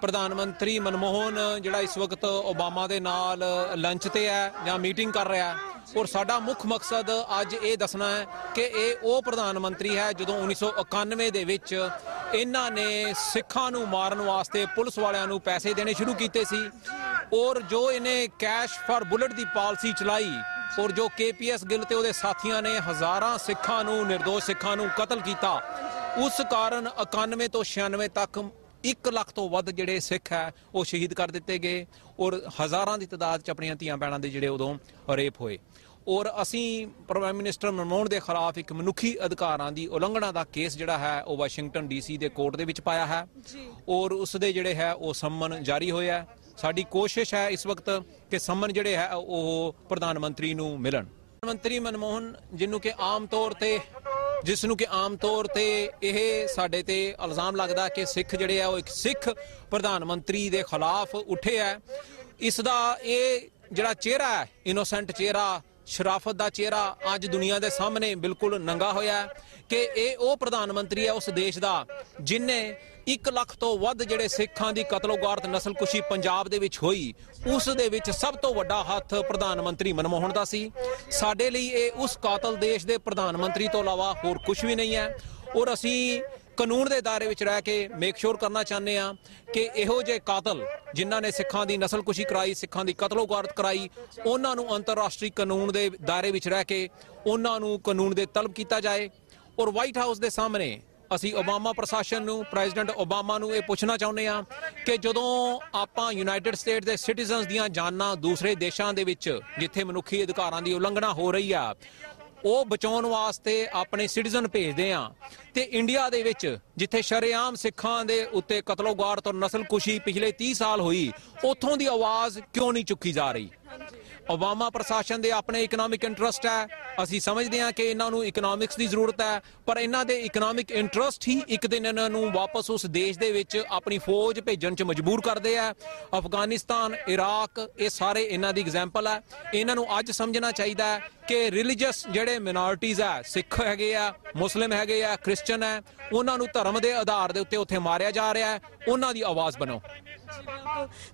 ਪ੍ਰਧਾਨ ਮੰਤਰੀ ਮਨਮੋਹਨ ਜਿਹੜਾ ਇਸ ਵਕਤ ਓਬਾਮਾ ਦੇ ਨਾਲ ਲੰਚ ਤੇ ਹੈ ਜਾਂ ਮੀਟਿੰਗ ਕਰ ਰਿਹਾ, ਔਰ ਸਾਡਾ ਮੁੱਖ ਮਕਸਦ ਅੱਜ ਇਹ ਦੱਸਣਾ ਹੈ ਕਿ ਇਹ ਉਹ ਪ੍ਰਧਾਨ ਮੰਤਰੀ ਹੈ ਜਦੋਂ 1991 ਦੇ ਵਿੱਚ ਇਹਨਾਂ ਨੇ ਸਿੱਖਾਂ ਨੂੰ ਮਾਰਨ ਵਾਸਤੇ ਪੁਲਿਸ ਵਾਲਿਆਂ ਨੂੰ ਪੈਸੇ ਦੇਣੇ ਸ਼ੁਰੂ ਕੀਤੇ ਸੀ, ਔਰ ਜੋ ਇਹਨੇ cash for bullet the policy ਚਲਾਈ, ਔਰ ਜੋ KPS ਗਿੱਲ ਤੇ ਉਹਦੇ ਸਾਥੀਆਂ ਨੇ ਹਜ਼ਾਰਾਂ ਸਿੱਖਾਂ ਨੂੰ, ਨਿਰਦੋਸ਼ ਸਿੱਖਾਂ ਨੂੰ ਕਤਲ ਕੀਤਾ। ਉਸ ਕਾਰਨ 91 ਤੋਂ 96 ਤੱਕ 1 ਲੱਖ ਤੋਂ ਵੱਧ ਜਿਹੜੇ ਸਿੱਖ ਹੈ ਉਹ ਸ਼ਹੀਦ ਕਰ ਦਿੱਤੇ ਗਏ, ਔਰ ਹਜ਼ਾਰਾਂ ਦੀ ਤਾਦਾਦ 'ਚ ਆਪਣੀਆਂ ਧੀਆਂ ਭੈਣਾਂ ਦੇ ਜਿਹੜੇ ਉਦੋਂ ਰੇਪ ਹੋਏ। ਔਰ ਅਸੀਂ ਪ੍ਰਾਈਮ ਮਿਨਿਸਟਰ ਮਨਮੋਹਨ ਦੇ ਖਿਲਾਫ ਇੱਕ ਮਨੁੱਖੀ ਅਧਿਕਾਰਾਂ ਦੀ ਉਲੰਘਣਾ ਦਾ ਕੇਸ ਜਿਹੜਾ ਹੈ ਉਹ ਵਾਸ਼ਿੰਗਟਨ DC ਦੇ ਕੋਰਟ ਦੇ ਵਿੱਚ ਪਾਇਆ ਹੈ, ਔਰ ਉਸ ਦੇ ਜਿਹੜੇ ਹੈ ਉਹ ਸੰਮਨ ਜਾਰੀ ਹੋਇਆ। ਸਾਡੀ ਕੋਸ਼ਿਸ਼ ਹੈ ਇਸ ਵਕਤ ਕਿ ਸੰਮਨ ਜਿਹੜੇ ਹੈ ਉਹ ਪ੍ਰਧਾਨ ਮੰਤਰੀ ਨੂੰ ਮਿਲਣ। ਪ੍ਰਧਾਨ ਮੰਤਰੀ ਮਨਮੋਹਨ ਜਿਸ ਨੂੰ ਕਿ ਆਮ ਤੌਰ ਤੇ ਇਹ ਸਾਡੇ ਤੇ ਇਲਜ਼ਾਮ ਲੱਗਦਾ ਕਿ ਸਿੱਖ ਜਿਹੜੇ ਆ ਉਹ ਇੱਕ ਸਿੱਖ ਪ੍ਰਧਾਨ ਮੰਤਰੀ ਦੇ ਖਿਲਾਫ ਉੱਠੇ ਹੈ, ਇਸ ਦਾ ਇਹ ਜਿਹੜਾ ਚਿਹਰਾ ਹੈ, ਇਨੋਸੈਂਟ ਚਿਹਰਾ, ਸ਼ਰਾਫਤ ਦਾ ਚਿਹਰਾ ਅੱਜ ਦੁਨੀਆ ਦੇ ਸਾਹਮਣੇ ਬਿਲਕੁਲ ਨੰਗਾ ਹੋਇਆ ਕਿ ਇਹ ਉਹ ਪ੍ਰਧਾਨ ਮੰਤਰੀ ਹੈ ਉਸ ਦੇਸ਼ ਦਾ ਜਿਨਨੇ 1 ਲੱਖ ਤੋਂ ਵੱਧ ਜਿਹੜੇ ਸਿੱਖਾਂ ਦੀ ਕਤਲੋਗਾਰਤ ਨਸਲਕੁਸ਼ੀ ਪੰਜਾਬ ਦੇ ਵਿੱਚ ਹੋਈ, ਉਸ ਦੇ ਵਿੱਚ ਸਭ ਤੋਂ ਵੱਡਾ ਹੱਥ ਪ੍ਰਧਾਨ ਮੰਤਰੀ ਮਨਮੋਹਨ ਦਾ ਸੀ। ਸਾਡੇ ਲਈ ਇਹ ਉਸ ਕਾਤਲ ਦੇਸ਼ ਦੇ ਪ੍ਰਧਾਨ ਮੰਤਰੀ ਤੋਂ ਇਲਾਵਾ ਹੋਰ ਕੁਝ ਵੀ ਨਹੀਂ ਹੈ, ਔਰ ਅਸੀਂ ਕਾਨੂੰਨ ਦੇ ਦਾਇਰੇ ਵਿੱਚ ਰਹਿ ਕੇ ਮੇਕ ਸ਼ੋਰ ਕਰਨਾ ਚਾਹੁੰਦੇ ਆ ਕਿ ਇਹੋ ਜਿਹੇ ਕਾਤਲ ਜਿਨ੍ਹਾਂ ਨੇ ਸਿੱਖਾਂ ਦੀ ਨਸਲਕੁਸ਼ੀ ਕਰਾਈ, ਸਿੱਖਾਂ ਦੀ ਕਤਲੋਗਾਰਤ ਕਰਾਈ, ਉਹਨਾਂ ਨੂੰ ਅੰਤਰਰਾਸ਼ਟਰੀ ਕਾਨੂੰਨ ਦੇ ਦਾਇਰੇ ਵਿੱਚ ਰਹਿ ਕੇ ਉਹਨਾਂ ਨੂੰ ਕਾਨੂੰਨ ਦੇ ਤਲਬ ਕੀਤਾ ਜਾਏ। ਔਰ ਵਾਈਟ ਹਾਊਸ ਦੇ ਸਾਹਮਣੇ ਅਸੀਂ ਓਬਾਮਾ ਪ੍ਰਸ਼ਾਸਨ ਨੂੰ, ਪ੍ਰੈਜ਼ੀਡੈਂਟ ਓਬਾਮਾ ਨੂੰ ਇਹ ਪੁੱਛਣਾ ਚਾਹੁੰਦੇ ਹਾਂ ਕਿ ਜਦੋਂ ਆਪਾਂ ਯੂਨਾਈਟਿਡ ਸਟੇਟਸ ਦੇ ਸਿਟੀਜ਼ਨਸ ਦੀਆਂ ਜਾਨਾਂ ਦੂਸਰੇ ਦੇਸ਼ਾਂ ਦੇ ਵਿੱਚ ਜਿੱਥੇ ਮਨੁੱਖੀ ਅਧਿਕਾਰਾਂ ਦੀ ਉਲੰਘਣਾ ਹੋ ਰਹੀ ਆ ਉਹ ਬਚਾਉਣ ਵਾਸਤੇ ਆਪਣੇ ਸਿਟੀਜ਼ਨ ਭੇਜਦੇ ਆ, ਤੇ ਇੰਡੀਆ ਦੇ ਵਿੱਚ ਜਿੱਥੇ ਸ਼ਰੇਆਮ ਸਿੱਖਾਂ ਦੇ ਉੱਤੇ ਕਤਲੋਗਾਰਤ ਔਰ ਨਸਲਕੁਸ਼ੀ ਪਿਛਲੇ 30 ਸਾਲ ਹੋਈ, ਉੱਥੋਂ ਦੀ ਆਵਾਜ਼ ਕਿਉਂ ਨਹੀਂ ਚੁੱਕੀ ਜਾ ਰਹੀ? ਓਬਾਮਾ ਪ੍ਰਸ਼ਾਸਨ ਦੇ ਆਪਣੇ ਇਕਨੋਮਿਕ ਇੰਟਰਸਟ ਹੈ, ਅਸੀਂ ਸਮਝਦੇ ਹਾਂ ਕਿ ਇਹਨਾਂ ਨੂੰ ਇਕਨੋਮਿਕਸ ਦੀ ਜ਼ਰੂਰਤ ਹੈ, ਪਰ ਇਹਨਾਂ ਦੇ ਇਕਨੋਮਿਕ ਇੰਟਰਸਟ ਹੀ ਇੱਕ ਦਿਨ ਇਹਨਾਂ ਨੂੰ ਵਾਪਸ ਉਸ ਦੇਸ਼ ਦੇ ਵਿੱਚ ਆਪਣੀ ਫੌਜ ਭੇਜਣ 'ਚ ਮਜਬੂਰ ਕਰਦੇ ਆ। ਅਫਗਾਨਿਸਤਾਨ, ਇਰਾਕ, ਇਹ ਸਾਰੇ ਇਹਨਾਂ ਦੀ ਐਗਜ਼ਾਮਪਲ ਹੈ। ਇਹਨਾਂ ਨੂੰ ਅੱਜ ਸਮਝਣਾ ਚਾਹੀਦਾ ਹੈ ਕਿ ਰਿਲੀਜੀਅਸ ਜਿਹੜੇ ਮਿਨੋਰਿਟੀਜ਼ ਹੈ, ਸਿੱਖ ਹੈਗੇ ਆ, ਮੁਸਲਿਮ ਹੈਗੇ ਆ, ਕ੍ਰਿਸਚਨ ਹੈ, ਉਹਨਾਂ ਨੂੰ ਧਰਮ ਦੇ ਆਧਾਰ ਦੇ ਉੱਤੇ ਉੱਥੇ ਮਾਰਿਆ ਜਾ ਰਿਹਾ ਹੈ, ਉਹਨਾਂ ਦੀ ਆਵਾਜ਼ ਬਣੋ।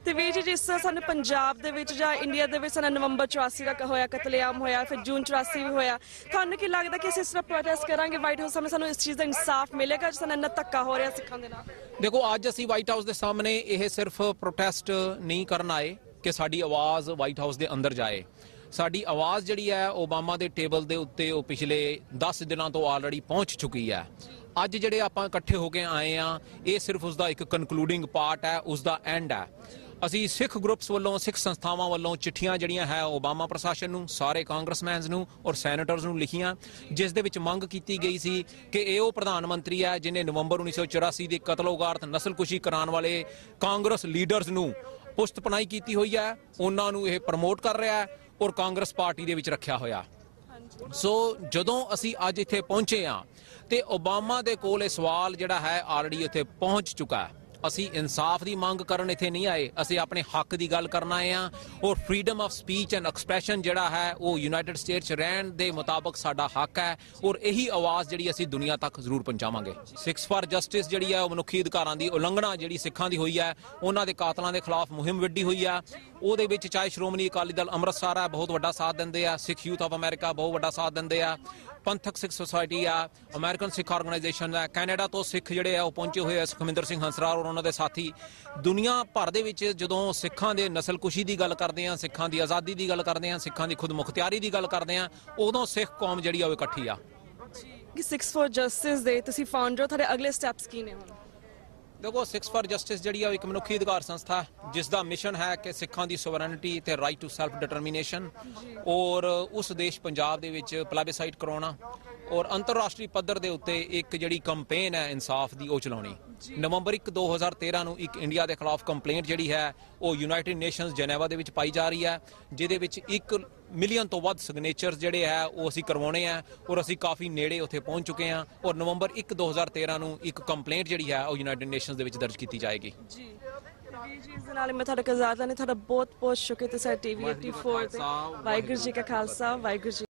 ਤੇ ਵੀਰ ਜੀ, ਜਿਸ ਤਰ੍ਹਾਂ ਸਾਨੂੰ ਪੰਜਾਬ ਦੇ ਵਿੱਚ ਜਾਂ ਇੰਡੀਆ ਦੇ ਵਿੱਚ ਨਵੰਬਰ 84 ਦਾ ਹੋਇਆ ਕਤਲੇਆਮ ਹੋਇਆ, ਫਿਰ ਜੂਨ 84 ਵੀ ਹੋਇਆ, ਤੁਹਾਨੂੰ ਕੀ ਲੱਗਦਾ ਕਿ ਅਸੀਂ ਇਸ ਤਰ੍ਹਾਂ ਪ੍ਰੋਟੈਸਟ ਕਰਾਂਗੇ ਵਾਈਟ ਹਾਊਸ ਸਾਹਮਣੇ, ਸਾਨੂੰ ਇਸ ਚੀਜ਼ ਦਾ ਇਨਸਾਫ ਮਿਲੇਗਾ ਜਿਸ ਨਾਲ ਇੰਨਾ ਧੱਕਾ ਹੋ ਰਿਹਾ ਸਿੱਖਾਂ ਦੇ ਨਾਲ? ਦੇਖੋ, ਅੱਜ ਅਸੀਂ ਵਾਈਟ ਹਾਊਸ ਦੇ ਸਾਹਮਣੇ ਇਹ ਸਿਰਫ ਪ੍ਰੋਟੈਸਟ ਨਹੀਂ ਕਰਨ ਆਏ ਕਿ ਸਾਡੀ ਆਵਾਜ਼ ਵਾਈਟ ਹਾਊਸ ਦੇ ਅੰਦਰ ਜਾਏ। ਸਾਡੀ ਆਵਾਜ਼ ਜਿਹੜੀ ਹੈ ਓਬਾਮਾ ਦੇ ਟੇਬਲ ਦੇ ਉੱਤੇ ਉਹ ਪਿਛਲੇ 10 ਦਿਨਾਂ ਤੋਂ ਆਲਰੇਡੀ ਪਹੁੰਚ ਚੁੱਕੀ ਹੈ। ਅੱਜ ਜਿਹੜੇ ਆਪਾਂ ਇਕੱਠੇ ਹੋ ਕੇ ਆਏ ਆ, ਇਹ ਸਿਰਫ ਉਸ ਦਾ ਇੱਕ ਕਨਕਲੂਡਿੰਗ ਪਾਰਟ ਹੈ, ਉਸ ਦਾ ਐਂਡ ਹੈ। ਅਸੀਂ ਸਿੱਖ ਗਰੁੱਪਸ ਵੱਲੋਂ, ਸਿੱਖ ਸੰਸਥਾਵਾਂ ਵੱਲੋਂ ਚਿੱਠੀਆਂ ਜਿਹੜੀਆਂ ਹੈ ਓਬਾਮਾ ਪ੍ਰਸ਼ਾਸਨ ਨੂੰ, ਸਾਰੇ ਕਾਂਗਰਸਮੈਨਸ ਨੂੰ ਔਰ ਸੈਨੇਟਰਸ ਨੂੰ ਲਿਖੀਆਂ, ਜਿਸ ਦੇ ਵਿੱਚ ਮੰਗ ਕੀਤੀ ਗਈ ਸੀ ਕਿ ਇਹ ਉਹ ਪ੍ਰਧਾਨ ਮੰਤਰੀ ਹੈ ਜਿਹਨੇ ਨਵੰਬਰ 1984 ਦੀ ਕਤਲੋਗਾਰਤ ਨਸਲਕੁਸ਼ੀ ਕਰਾਉਣ ਵਾਲੇ ਕਾਂਗਰਸ ਲੀਡਰਸ ਨੂੰ ਪੁਸ਼ਤਪਨਾਹੀ ਕੀਤੀ ਹੋਈ ਹੈ, ਉਹਨਾਂ ਨੂੰ ਇਹ ਪ੍ਰਮੋਟ ਕਰ ਰਿਹਾ ਹੈ ਔਰ ਕਾਂਗਰਸ ਪਾਰਟੀ ਦੇ ਵਿੱਚ ਰੱਖਿਆ ਹੋਇਆ। ਸੋ ਜਦੋਂ ਅਸੀਂ ਅੱਜ ਇੱਥੇ ਪਹੁੰਚੇ ਹਾਂ ਤੇ ਓਬਾਮਾ ਦੇ ਕੋਲ ਇਹ ਸਵਾਲ ਜਿਹੜਾ ਹੈ ਆਲਰੇਡੀ ਇੱਥੇ ਪਹੁੰਚ ਚੁੱਕਾ ਹੈ। ਅਸੀਂ ਇਨਸਾਫ ਦੀ ਮੰਗ ਕਰਨ ਇੱਥੇ ਨਹੀਂ ਆਏ, ਅਸੀਂ ਆਪਣੇ ਹੱਕ ਦੀ ਗੱਲ ਕਰਨ ਆਏ ਹਾਂ ਔਰ freedom of speech and expression ਜਿਹੜਾ ਹੈ ਉਹ ਯੂਨਾਈਟਿਡ ਸਟੇਟਸ 'ਚ ਰਹਿਣ ਦੇ ਮੁਤਾਬਕ ਸਾਡਾ ਹੱਕ ਹੈ ਔਰ ਇਹੀ ਆਵਾਜ਼ ਜਿਹੜੀ ਅਸੀਂ ਦੁਨੀਆ ਤੱਕ ਜ਼ਰੂਰ ਪਹੁੰਚਾਵਾਂਗੇ। ਸਿੱਖਸ ਫਾਰ ਜਸਟਿਸ ਜਿਹੜੀ ਹੈ ਉਹ ਮਨੁੱਖੀ ਅਧਿਕਾਰਾਂ ਦੀ ਉਲੰਘਣਾ ਜਿਹੜੀ ਸਿੱਖਾਂ ਦੀ ਹੋਈ ਹੈ, ਉਹਨਾਂ ਦੇ ਕਾਤਲਾਂ ਦੇ ਖਿਲਾਫ ਮੁਹਿੰਮ ਵਿੱਢੀ ਹੋਈ ਹੈ। ਉਹਦੇ ਵਿੱਚ ਚਾਹੇ ਸ਼੍ਰੋਮਣੀ ਅਕਾਲੀ ਦਲ ਅੰਮ੍ਰਿਤਸਰ ਹੈ, ਬਹੁਤ ਵੱਡਾ ਸਾਥ ਦਿੰਦੇ ਆ, ਸਿੱਖ ਯੂਥ ਆਫ ਅਮਰੀਕਾ ਬਹੁਤ ਵੱਡਾ ਸਾਥ ਦਿੰਦੇ ਆ, ਪੰਥਕ ਸਿੱਖ ਸੁਸਾਇਟੀ ਆ, ਅਮਰੀਕਨ ਸਿੱਖ ਆਰਗੇਨਾਈਜੇਸ਼ਨ ਹੈ, ਕੈਨੇਡਾ ਤੋਂ ਸਿੱਖ ਜਿਹੜੇ ਆ ਉਹ ਪਹੁੰਚੇ ਹੋਏ ਆ, ਸੁਖਮਿੰਦਰ ਸਿੰਘ ਹੰਸਰਾਜ ਔਰ ਉਹਨਾਂ ਦੇ ਸਾਥੀ। ਦੁਨੀਆ ਭਰ ਦੇ ਵਿੱਚ ਜਦੋਂ ਸਿੱਖਾਂ ਦੇ ਨਸਲਕੁਸ਼ੀ ਦੀ ਗੱਲ ਕਰਦੇ ਆ, ਸਿੱਖਾਂ ਦੀ ਆਜ਼ਾਦੀ ਦੀ ਗੱਲ ਕਰਦੇ ਆ, ਸਿੱਖਾਂ ਦੀ ਖੁਦਮੁਖਤਿਆਰੀ ਦੀ ਗੱਲ ਕਰਦੇ ਆ, ਉਦੋਂ ਸਿੱਖ ਕੌਮ ਜਿਹੜੀ ਆ ਉਹ ਇਕੱਠੀ ਆ। ਸਿੱਖਸ ਫॉर ਜਸਟਿਸ ਦੇ ਤੁਸੀਂ ਫਾਊਂਡਰ, ਤੁਹਾਡੇ ਅਗਲੇ ਸਟੈਪਸ ਕੀ ਨੇ ਹੁਣ? ਦੇਖੋ, ਸਿੱਖਸ ਫਾਰ ਜਸਟਿਸ ਜਿਹੜੀ ਆ ਇੱਕ ਮਨੁੱਖੀ ਅਧਿਕਾਰ ਸੰਸਥਾ ਹੈ ਜਿਸ ਦਾ ਮਿਸ਼ਨ ਹੈ ਕਿ ਸਿੱਖਾਂ ਦੀ ਸੋਵਰਨਿਟੀ ਤੇ ਰਾਈਟ ਟੂ ਸੈਲਫ ਡਿਟਰਮੀਨੇਸ਼ਨ ਔਰ ਉਸ ਦੇਸ਼ ਪੰਜਾਬ ਦੇ ਵਿੱਚ ਪਲੈਬਿਸਾਈਟ ਕਰਾਉਣਾ ਔਰ ਅੰਤਰਰਾਸ਼ਟਰੀ ਪੱਧਰ ਦੇ ਉੱਤੇ ਇੱਕ ਜਿਹੜੀ ਕੰਪੇਨ ਹੈ ਇਨਸਾਫ ਦੀ ਉਹ ਚਲਾਉਣੀ। ਨਵੰਬਰ 1, 2013 ਨੂੰ ਇੱਕ ਇੰਡੀਆ ਦੇ ਖਿਲਾਫ ਕੰਪਲੇਂਟ ਜਿਹੜੀ ਹੈ ਉਹ ਯੂਨਾਈਟਿਡ ਨੇਸ਼ਨਸ ਜਨੇਵਾ ਦੇ ਵਿੱਚ ਪਾਈ ਜਾ ਰਹੀ ਹੈ, ਜਿਹਦੇ ਵਿੱਚ 1 ਮਿਲੀਅਨ ਤੋਂ ਵੱਧ ਸਿਗਨੇਚਰਸ ਜਿਹੜੇ ਹੈ ਉਹ ਅਸੀਂ ਕਰਵਾਉਣੇ ਆ ਔਰ ਅਸੀਂ ਕਾਫੀ ਨੇੜੇ ਉੱਥੇ ਪਹੁੰਚ ਚੁੱਕੇ ਹਾਂ ਔਰ ਨਵੰਬਰ 1, 2013 ਨੂੰ ਇੱਕ ਕੰਪਲੇਂਟ ਜਿਹੜੀ ਹੈ ਉਹ ਯੂਨਾਈਟਿਡ ਨੇਸ਼ਨਸ ਦੇ ਵਿੱਚ ਦਰਜ ਕੀਤੀ ਜਾਏਗੀ। ਜੀ ਜੀ, ਇਸ ਦੇ ਨਾਲ ਮੈਂ ਤੁਹਾਡਾ ਕਜ਼ਾਰਦਾ ਨੇ, ਤੁਹਾਡਾ ਬਹੁਤ ਬਹੁਤ ਸ਼ੁਕਰ ਤੇ ਸਾਡੇ TV 84 ਤੇ। ਵਾਹਿਗੁਰੂ ਜੀ ਕਾ ਖਾਲਸਾ, ਵਾਹਿਗੁਰੂ ਜੀ